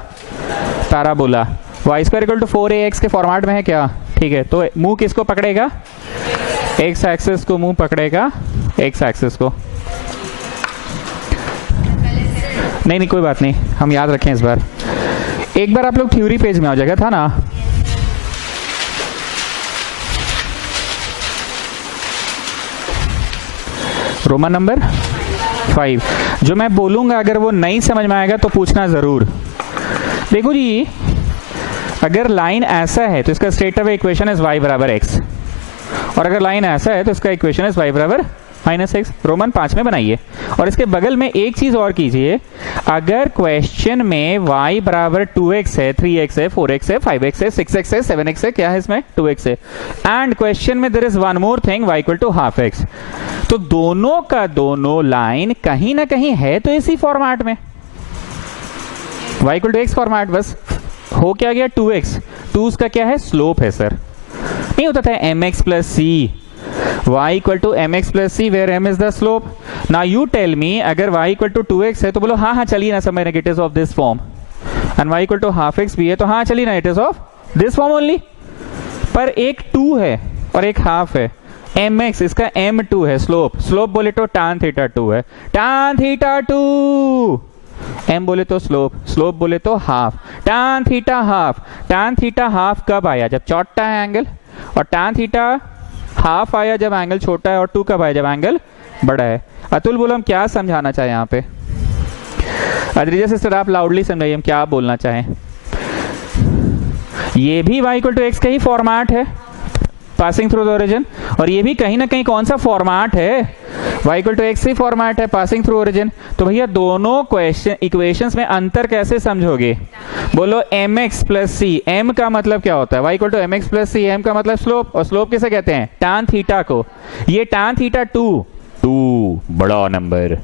parabola. y² = 4ax के फॉर्मेट में है क्या? ठीक है, तो मुंह किसको पकड़ेगा? एक्स एक्सिस को मुंह पकड़ेगा, एक्स एक्सिस को। नहीं कोई बात नहीं, हम याद रखें इस बार। एक बार आप लोग थ्योरी पेज में आ जाएगा, था ना? Roman number 5। जो मैं बोलूंगा अगर वो नहीं समझ में आएगा तो पूछना जरूर। देखो जी, अगर लाइन ऐसा है तो इसका straight away equation is y बराबर x, और अगर लाइन ऐसा है तो इसका इक्वेशन इज y बराबर -x। रोमन 5 में बनाइए। और इसके बगल में एक चीज और कीजिए, अगर क्वेश्चन में y बराबर 2x है, 3x है, 4x है, 5x है, 6x है, 7x है, क्या है इसमें? 2x है। एंड क्वेश्चन में there is one more thing, y = ½ x। तो दोनों का दोनों लाइन कहीं ना कहीं है तो इसी फॉर्मेट में, y = x फॉर्मेट। बस हो क्या गया? 2x। 2 का क्या है, स्लोप है सर। नहीं होता था mx plus c, y equal to mx plus c where m is the slope. Now you tell me, अगर y इक्वल टू 2x है तो बोलो हाँ हाँ चलिए ना समझ, it is of this form, and y equal to half x भी है तो हाँ चलिए ना, it is of this form only. पर एक 2 है और एक हाफ है, mx इसका m2 है स्लोप, स्लोप बोले तो tan थीटा 2 है, tan थीटा 2, m बोले तो स्लोप, स्लोप बोले तो half, tan theta half. tan theta half कब आया, जब छोटा है एंगल, और tan थीटा हाफ आया जब एंगल छोटा है, और 2 कब आया, जब एंगल बड़ा है। अतुल बोलो हम क्या समझाना चाहें यहाँ पे, अद्रिजा सिस्टर आप लाउडली समझाइए हम क्या बोलना चाहें। ये भी y इक्वल टू एक्स का ही फॉर्मेट है, पासिंग थ्रू द ओरिजिन, और ये भी कहीं ना कहीं कौन सा फॉर्मेट है, y इक्वल टू एक्स ही फॉर्मेट है, पासिंग थ्रू ओरिजिन। तो भैया दोनों क्वेश्चन इक्वेशंस में अंतर कैसे समझोगे, बोलो mx प्लस सी, m का मतलब क्या होता है, y equal to mx plus c, m का मतलब स्लोप, और स्लोप किसे कहते हैं, tan थीटा को। ये tan थीटा 2 बड़ा नंबर,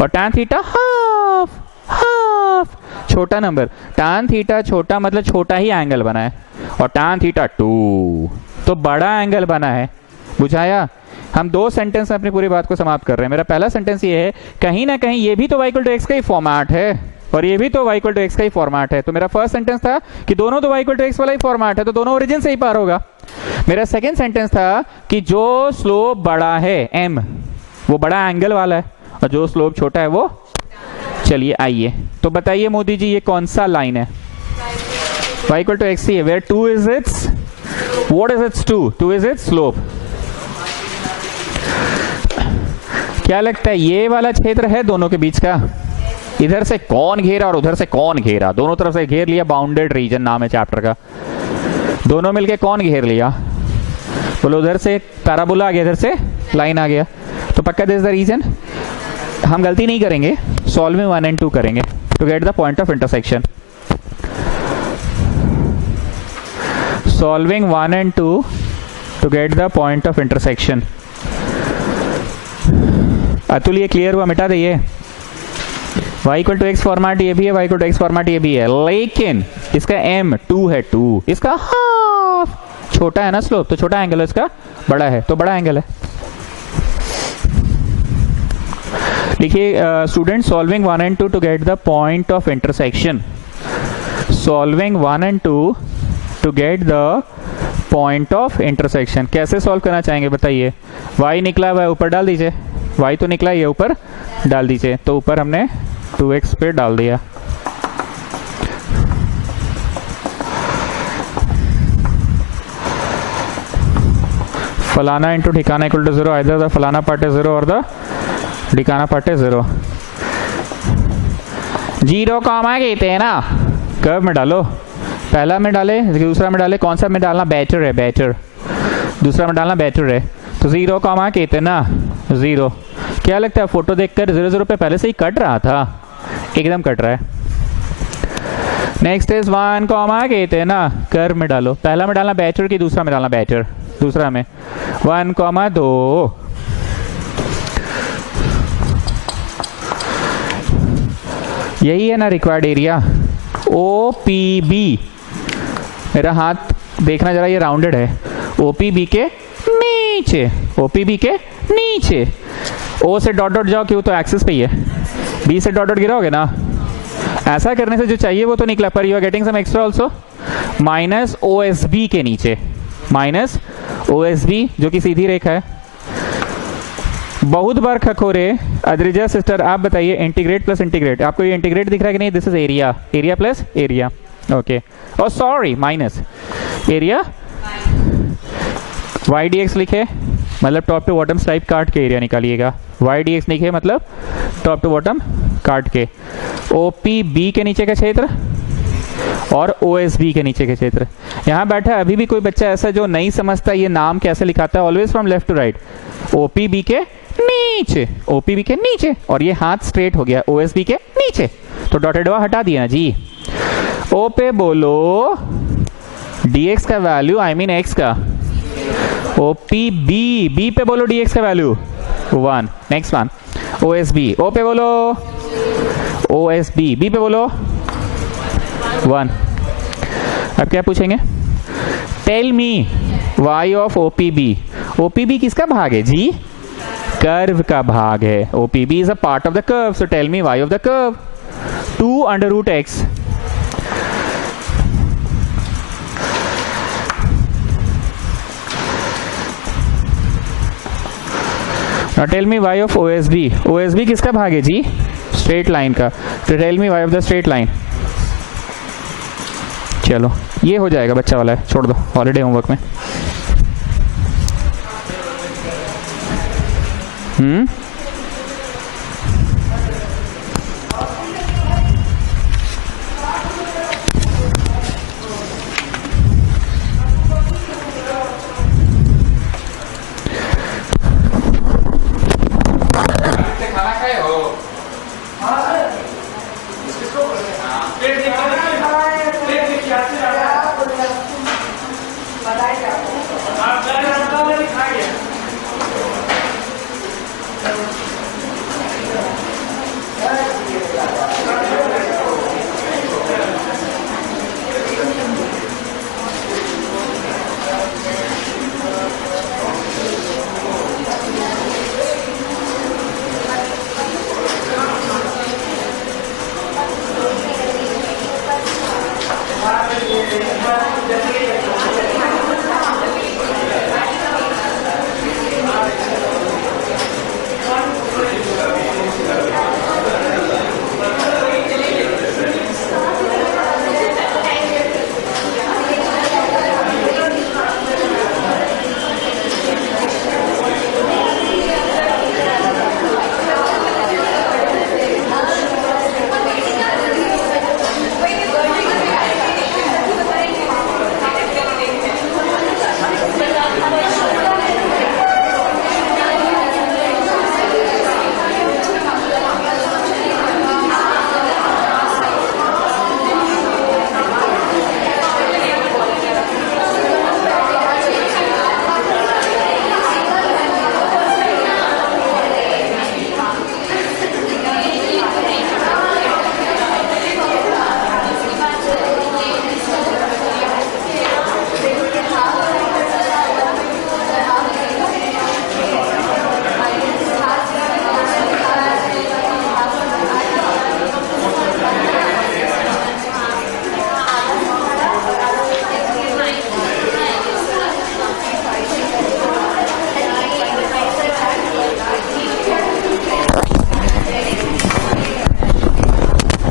और tan थीटा हाफ छोटा नंबर। tan थीटा छोटा मतलब छोटा ही एंगल बना है, और tan थीटा 2 तो बड़ा एंगल बना है। बुझाया? हम 2 सेंटेंस में अपनी पूरी बात को समाप्त कर रहे हैं। मेरा पहला सेंटेंस ये है, कहीं ना कहीं ये भी तो y इक्वल टू एक्स का ही फॉर्मेट है, और ये भी तो y इक्वल टू एक्स का ही फॉर्मेट है। तो मेरा फर्स्ट सेंटेंस था कि दोनों तो y इक्वल टू एक्स वाला ही फॉर्मेट है, तो दोनों ओरिजिन से ही पार होगा। मेरा सेकेंड सेंटेंस था कि जो स्लोप बड़ा है m, वो बड़ा एंगल वाला है, और जो स्लोप छोटा है वो, चलिए आइए तो बताइए मोदी जी ये कौन सा लाइन है, y इक्वल टू एक्स ही है, where 2 is its, what is its 2 is its slope. क्या लगता है ये वाला क्षेत्र है दोनों के बीच का, इधर से कौन घेरा और उधर से कौन घेरा, दोनों तरफ से घेर लिया, बाउंडेड रीजन नाम है चैप्टर का, दोनों मिलके कौन घेर लिया, बोलो उधर से पैराबोला आ गया, इधर से लाइन आ गया, तो पक्का दिस द रीजन। हम गलती नहीं करेंगे, सॉल्विंग 1 and 2 करेंगे to get the point of intersection. Solving 1 and 2 to get the point of intersection. Atul ये क्लियर हुआ, मिटा दे ये, y equal to x format ये भी है, y equal to x format ये भी है, लेकिन इसका m 2 है, 2 इसका हाफ, छोटा है ना स्लोप, तो छोटा एंगल है, इसका बड़ा है तो बड़ा एंगल है। देखिए student, solving 1 and 2 to get the point of intersection, solving 1 and 2 to get the point of intersection. कैसे सॉल्व करना चाहेंगे बताइए, y निकला हुआ है ऊपर डाल दीजिए, y तो निकला ये ऊपर डाल दीजिए, तो ऊपर हमने 2x पे डाल दिया, फलाना इंटू ठिकाना इक्वल टू 0, आइदर द फलाना पार्ट है 0 और द ठिकाना पार्ट है 0। 0 कॉमा कहते हैं ना, कर्व में डालो, पहला में डाले दूसरा में डाले, कौन सा में डालना बेटर है, बेटर, दूसरा में डालना बेटर है, तो 0 कॉमा कहते हैं ना 0। क्या लगता है फोटो देखकर 0 0 पे पहले से ही कट रहा था, एकदम कट रहा है। नेक्स्ट इज 1 कॉमा कहते हैं ना, कर्व में डालो, पहला में डालना बेटर की दूसरा में डालना बेटर, दूसरा में 1 कॉमा 2। यही है ना रिक्वायर्ड एरिया, OPB, मेरा हाथ देखना जरा, ये राउंडेड है, OPB के नीचे, OPB के नीचे, O से डॉट डॉट जाओ, क्यों तो एक्सिस पे ही है, B से डॉट डॉट गिराओगे ना, ऐसा करने से जो चाहिए वो तो निकला, पर you are getting some extra also, minus OSB के नीचे, माइनस OSB जो कि सीधी रेखा है। बहुत बार खखोरे, अद्रिजा सिस्टर आप बताइए, इंटीग्रेट प्लस इंटीग्रेट, आपको ये इंटीग्रेट दिख रहा है कि नहीं, this is area, area plus area, okay, और sorry minus area, y dx लिखे मतलब टॉप टू बॉटम स्ट्राइप काट के एरिया निकालिएगा, y dx लिखे मतलब टॉप टू बॉटम काट के, OPB के नीचे का क्षेत्र और OSB के नीचे के क्षेत्र। यहाँ बैठा है अभी भी कोई बच्चा ऐसा जो नहीं समझता ये नाम कैसे लिखाता है, always from left to right, OPB के नीचे, OPB के नीचे, और ये हाथ स्ट्रेट हो गया OSB के नीचे, तो डॉटेड हुआ हटा दिया ना जी। O पे बोलो dx का वैल्यू, आई मीन x का, OPB, B पे बोलो dx का value 1, next one OSB, O पे बोलो OSB, B पे बोलो 1। अब क्या पूछेंगे, tell me y of OPB. OPB किसका भाग है जी? कर्व का भाग है. OPB is a part of the curve. So tell me y of the curve. 2 under root x. Now tell me y of OSB. OSB किसका भाग है जी? Straight line का. तो tell me y of the straight line. चलो ये हो जाएगा, बच्चा वाला है, छोड़ दो हॉलीडे होमवर्क में.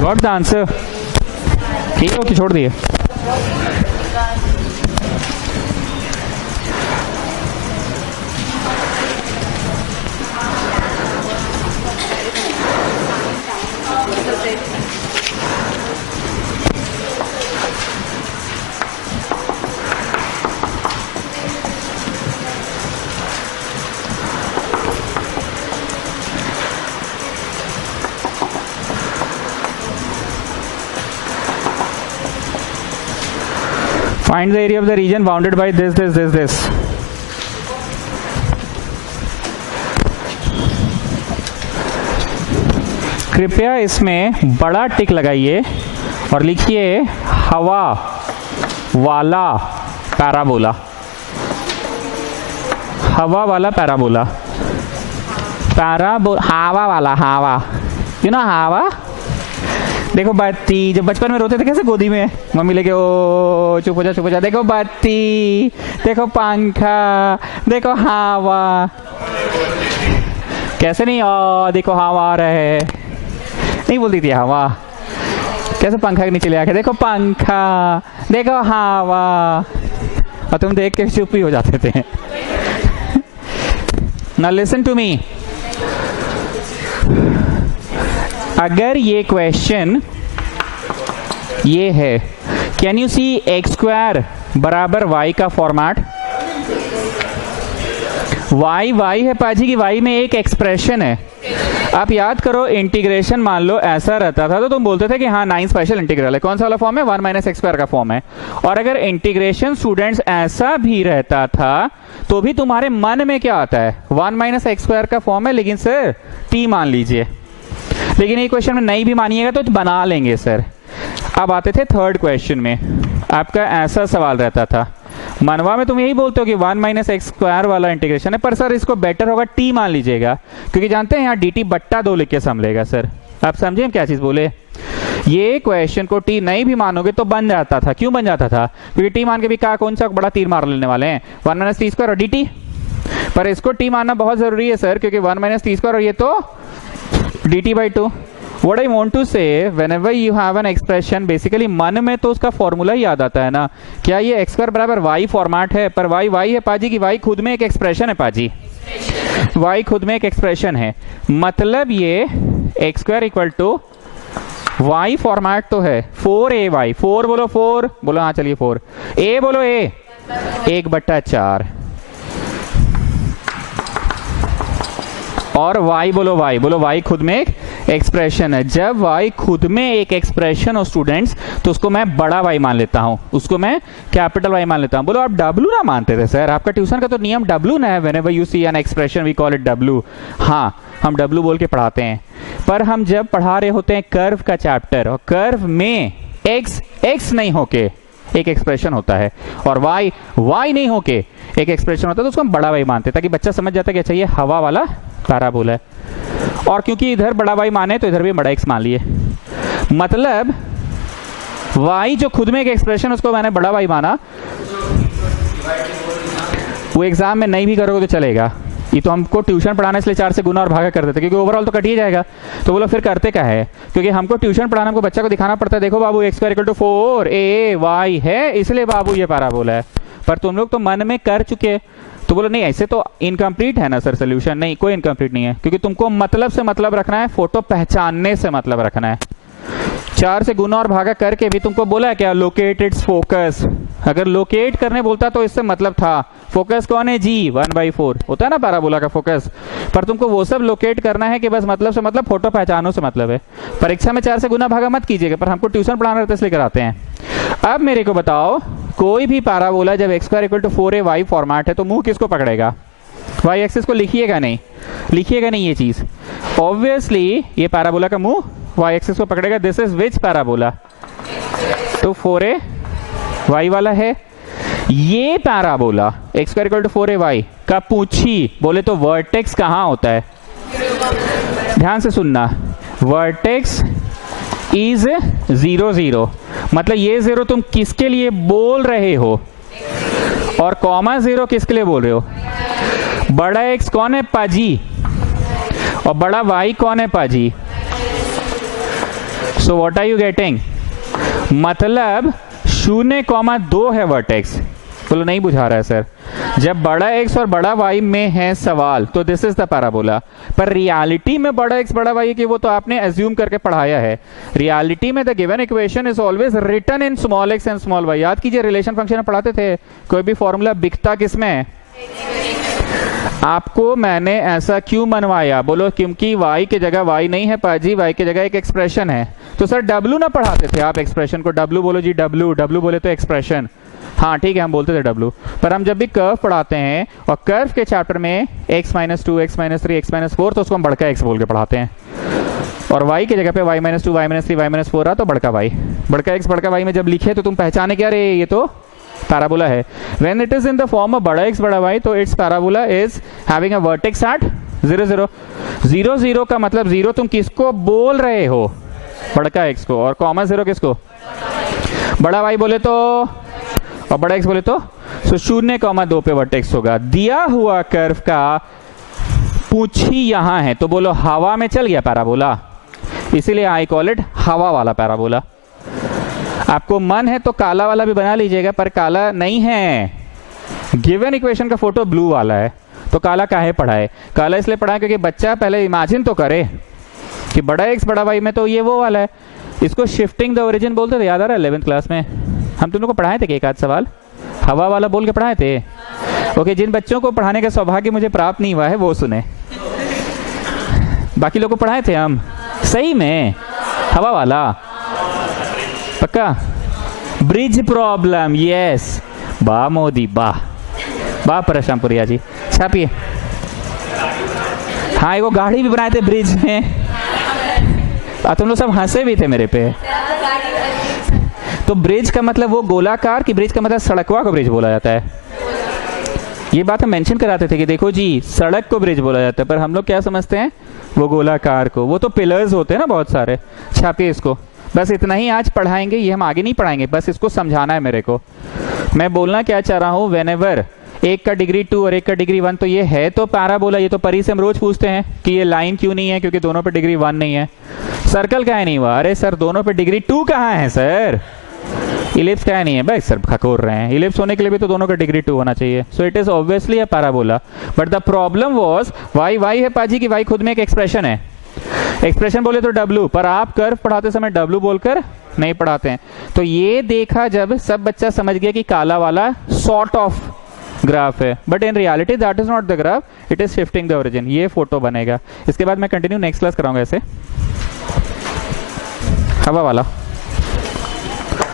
Got the answer? ठीक है, ओके, छोड़ दिए. Find the area of the region bounded by this. कृपया इसमें बड़ा टिक लगाइए और लिखिए हवा वाला पैराबोला. हवा वाला पैराबोला. हवा वाला, हवा, यू नो हवा. देखो बत्ती, जब बचपन में रोते थे कैसे गोदी में मम्मी लेके, ओ चुप हो जा. देखो बत्ती, देखो पंखा, देखो हवा. कैसे नहीं, देखो हवा आ रहा है, नहीं बोलती थी हवा. कैसे पंखा के नीचे ले आके देखो पंखा, देखो हवा, और तुम देख के चुप ही हो जाते थे. Now listen to me. अगर ये क्वेश्चन ये है, can you see x square बराबर वाई का फॉर्मेट. वाई है पाजी की, वाई में एक एक्सप्रेशन है. आप याद करो, इंटीग्रेशन मान लो ऐसा रहता था तो तुम बोलते थे कि हाँ 9 स्पेशल इंटीग्रल है. कौन सा वाला फॉर्म है? 1 माइनस एक्स स्क्वायर का फॉर्म है. और अगर इंटीग्रेशन स्टूडेंट्स ऐसा भी रहता था तो भी तुम्हारे मन में क्या आता है? 1 माइनस एक्स स्क्वायर का फॉर्म है, लेकिन सर टी मान लीजिए. लेकिन ये क्वेश्चन में नहीं भी मानिएगा तो बना लेंगे सर. अब आते थे थर्ड क्वेश्चन में, आपका ऐसा सवाल रहता था, मनवा में तुम यही बोलते हो कि 1 माइनस एक्स स्क्वायर वाला इंटीग्रेशन है, पर सर इसको बेटर होगा टी मान लीजिएगा, क्योंकि जानते हैं यहाँ डी टी बट्टा 2 लिख के सम लेगा। सर आप समझे हम क्या चीज बोले? ये क्वेश्चन को टी नहीं भी मानोगे तो बन जाता था। क्यों बन जाता था? क्योंकि टी मान के भी कौन सा बड़ा तीर मार लेने वाले हैं, 1 माइनस टी स्क्वायर और डी टी। पर इसको टी मानना बहुत जरूरी है सर, क्योंकि 1 माइनस टी स्क्वायर और ये तो D T by 2। What I want to say, whenever you have an expression, basically मन में तो उसका फॉर्मूला ही याद आता है ना, क्या ये एक्स स्क्वायर बराबर वाई फॉर्मेट है, पर वाई वाई है पाजी की वाई खुद में एक एक्सप्रेशन है पाजी, वाई खुद में एक एक्सप्रेशन है। मतलब ये x square equal to y format तो है 4ay, 4 बोलो 4 बोलो, हाँ चलिए 4, a बोलो a 1/4, और y बोलो y खुद में एक एक्सप्रेशन है। जब y खुद में एक एक्सप्रेशन हो स्टूडेंट्स, तो उसको मैं बड़ा y मान लेता हूं, उसको मैं कैपिटल Y मान लेता हूं। बोलो आप W ना मानते थे सर, आपका ट्यूशन का तो नियम W ना है, whenever you see an expression we call it W। हाँ हम W बोल के पढ़ाते हैं, पर हम जब पढ़ा रहे होते हैं कर्व का चैप्टर, और कर्व में x नहीं होके एक एक्सप्रेशन होता है, और y नहीं होके एक एक्सप्रेशन होता है, तो उसको हम बड़ा y मानते हैं, ताकि बच्चा समझ जाता है कि अच्छा ये हवा वाला पैराबोला है। और क्योंकि इधर बड़ा y माने तो इधर भी बड़ा x मान लिए, मतलब y जो खुद में एक एक्सप्रेशन उसको मैंने बड़ा y माना। वो एग्जाम में नहीं भी करोगे तो चलेगा, ये तो हमको ट्यूशन पढ़ाने इसलिए 4 से गुना और भागा कर देते, क्योंकि ओवरऑल तो कट ही जाएगा। तो बोलो फिर करते क्या है, क्योंकि हमको ट्यूशन पढ़ाना, हमको बच्चा को दिखाना पड़ता है, देखो बाबू x square equal to 4ay है, इसलिए बाबू ये पैराबोला है। पर तुम लोग तो मन में कर चुके, तो बोलो नहीं ऐसे तो इनकम्प्लीट है ना सर सोल्यूशन। नहीं, कोई इनकम्प्लीट नहीं है, क्योंकि तुमको मतलब से मतलब रखना है, फोटो पहचानने से मतलब रखना है। 4 से गुना और भागा करके भी तुमको बोला है क्या, लोकेट इट्स फोकस। अगर लोकेट करने बोलता तो इससे मतलब था, फोकस कौन है जी, 1/4 होता है ना पैराबोला का फोकस। पर तुमको वो सब लोकेट करना है कि बस मतलब से मतलब, फोटो पहचानो से मतलब है। परीक्षा में 4 से गुना भागा मत कीजिएगा, पर हमको ट्यूशन पढ़ाना रहता है इसलिए कराते हैं। अब मेरे को बताओ, कोई भी पैराबोला जब x square equal to 4ay format है, तो मुंह किसको पकड़ेगा? वाई एक्सिस को लिखिएगा नहीं, लिखिएगा नहीं ये चीज। ऑब्वियसली ये पैराबोला का मुंह वाई एक्सिस को पकड़ेगा। This is which parabola? तो 4ay वाला है। ये parabola x square equal to 4ay का पूछी बोले तो वर्टेक्स कहाँ होता है? ध्यान से सुनना, वर्टेक्स इज 0 0, मतलब ये 0 तुम किसके लिए बोल रहे हो, और कॉमा 0 किसके लिए बोल रहे हो? बड़ा एक्स कौन है पाजी, और बड़ा वाई कौन है पाजी? So what are you getting? मतलब 0,2 है वर्टेक्स। बोलो नहीं बुझा रहा है सर। जब बड़ा एक्स और बड़ा वाई में है सवाल, तो दिस इज द पैराबोला। पर रियलिटी में बड़ा एक्स बड़ा वाई की वो तो आपने एज्यूम करके पढ़ाया है। रियलिटी में the given equation is always written in small x and small y. याद कीजिए रिलेशन फंक्शन में पढ़ाते थे, कोई भी फॉर्मूला बिकता किसमें? आपको मैंने ऐसा क्यों मनवाया? बोलो क्योंकि y की जगह y नहीं है पाजी, y की जगह एक एक्सप्रेशन है। तो सर W ना पढ़ाते थे आप एक्सप्रेशन को? W बोलो जी, W बोले तो एक्सप्रेशन। हाँ ठीक है, हम बोलते थे W। पर हम जब भी कर्व पढ़ाते हैं, और कर्व के चैप्टर में x-2, x-3, x-4, तो उसको हम बड़का x बोल के पढ़ाते हैं। और y की जगह पे y-2, y-3, y-4 रहा तो बड़का y। बड़का x बड़का y में जब लिखे तो तुम पहचाने क्या रे, ये तो पैराबोला है। When it is in the form of बड़ा x बड़ा y, तो its parabola is having a vertex at 0 0 0 0 का मतलब 0 तुम किसको बोल रहे हो? बड़का x को, और कॉमा 0 किसको? बड़ा y बोले तो, और बड़ा x बोले तो 0,2 पे वर्टेक्स होगा। दिया हुआ कर्व का पूछी यहां है, तो बोलो हवा में चल गया पैराबोला, इसीलिए आई कॉल इट हवा वाला पैराबोला। आपको मन है तो काला वाला भी बना लीजिएगा, पर काला नहीं है। गिवन इक्वेशन का फोटो ब्लू वाला है, तो काला काहे पढ़ाए? काला इसलिए पढ़ाए क्योंकि बच्चा पहले इमेजिन तो करे कि बड़ा एक्स बड़ा वाई में तो ये वो वाला है। इसको शिफ्टिंग द ओरिजिन बोलते थे, याद आ रहा है 11th क्लास में हम तुम लोग को पढ़ाए थे कि एक आध सवाल हवा वाला बोल के पढ़ाए थे। ओके, जिन बच्चों को पढ़ाने का सौभाग्य मुझे प्राप्त नहीं हुआ है वो सुने, बाकी लोग को पढ़ाए थे हम सही में हवा वाला, पक्का। ब्रिज प्रॉब्लम, यस, बा मोदी बा परशामपुरिया जी, छापिए। हाँ एगो गाड़ी भी बनाए थे ब्रिज में, और तुम लोग सब हंसे भी थे मेरे पे। तो ब्रिज का मतलब वो गोलाकार, कि ब्रिज का मतलब सड़कवा को ब्रिज बोला जाता है? ये बात हम मेंशन कराते थे कि देखो जी सड़क को ब्रिज बोला जाता है, पर हम लोग क्या समझते हैं, वो गोलाकार को। वो तो पिलर्स होते हैं ना बहुत सारे। छापिए इसको, बस इतना ही आज पढ़ाएंगे, ये हम आगे नहीं पढ़ाएंगे, बस इसको समझाना है मेरे को। मैं बोलना क्या चाह रहा हूँ, व्हेनेवर एक का डिग्री 2 और एक का डिग्री 1, तो ये है तो पैराबोला। ये तो परी से हम रोज पूछते हैं कि ये लाइन क्यों नहीं है, क्योंकि दोनों पे डिग्री 1 नहीं है। सर्कल का है नहीं हुआ, अरे सर दोनों पे डिग्री 2 कहाँ है सर? इलिप्स का है नहीं है भाई, सर खकोर रहे हैं। इलिप्स होने के लिए भी तो दोनों का डिग्री 2 होना चाहिए। So it is obviously a parabola. But the problem was y, y है पाजी की वाई खुद में एक एक्सप्रेशन है। एक्सप्रेशन बोले तो W, पर आप कर्व पढ़ाते समय W बोलकर नहीं पढ़ाते हैं। तो ये देखा जब, सब बच्चा समझ गया कि काला वाला सॉर्ट ऑफ ग्राफ है, but in reality that is not the graph, it is shifting the origin. ये फोटो बनेगा। इसके बाद मैं कंटिन्यू नेक्स्ट क्लास कराऊंगा ऐसे हवा वाला।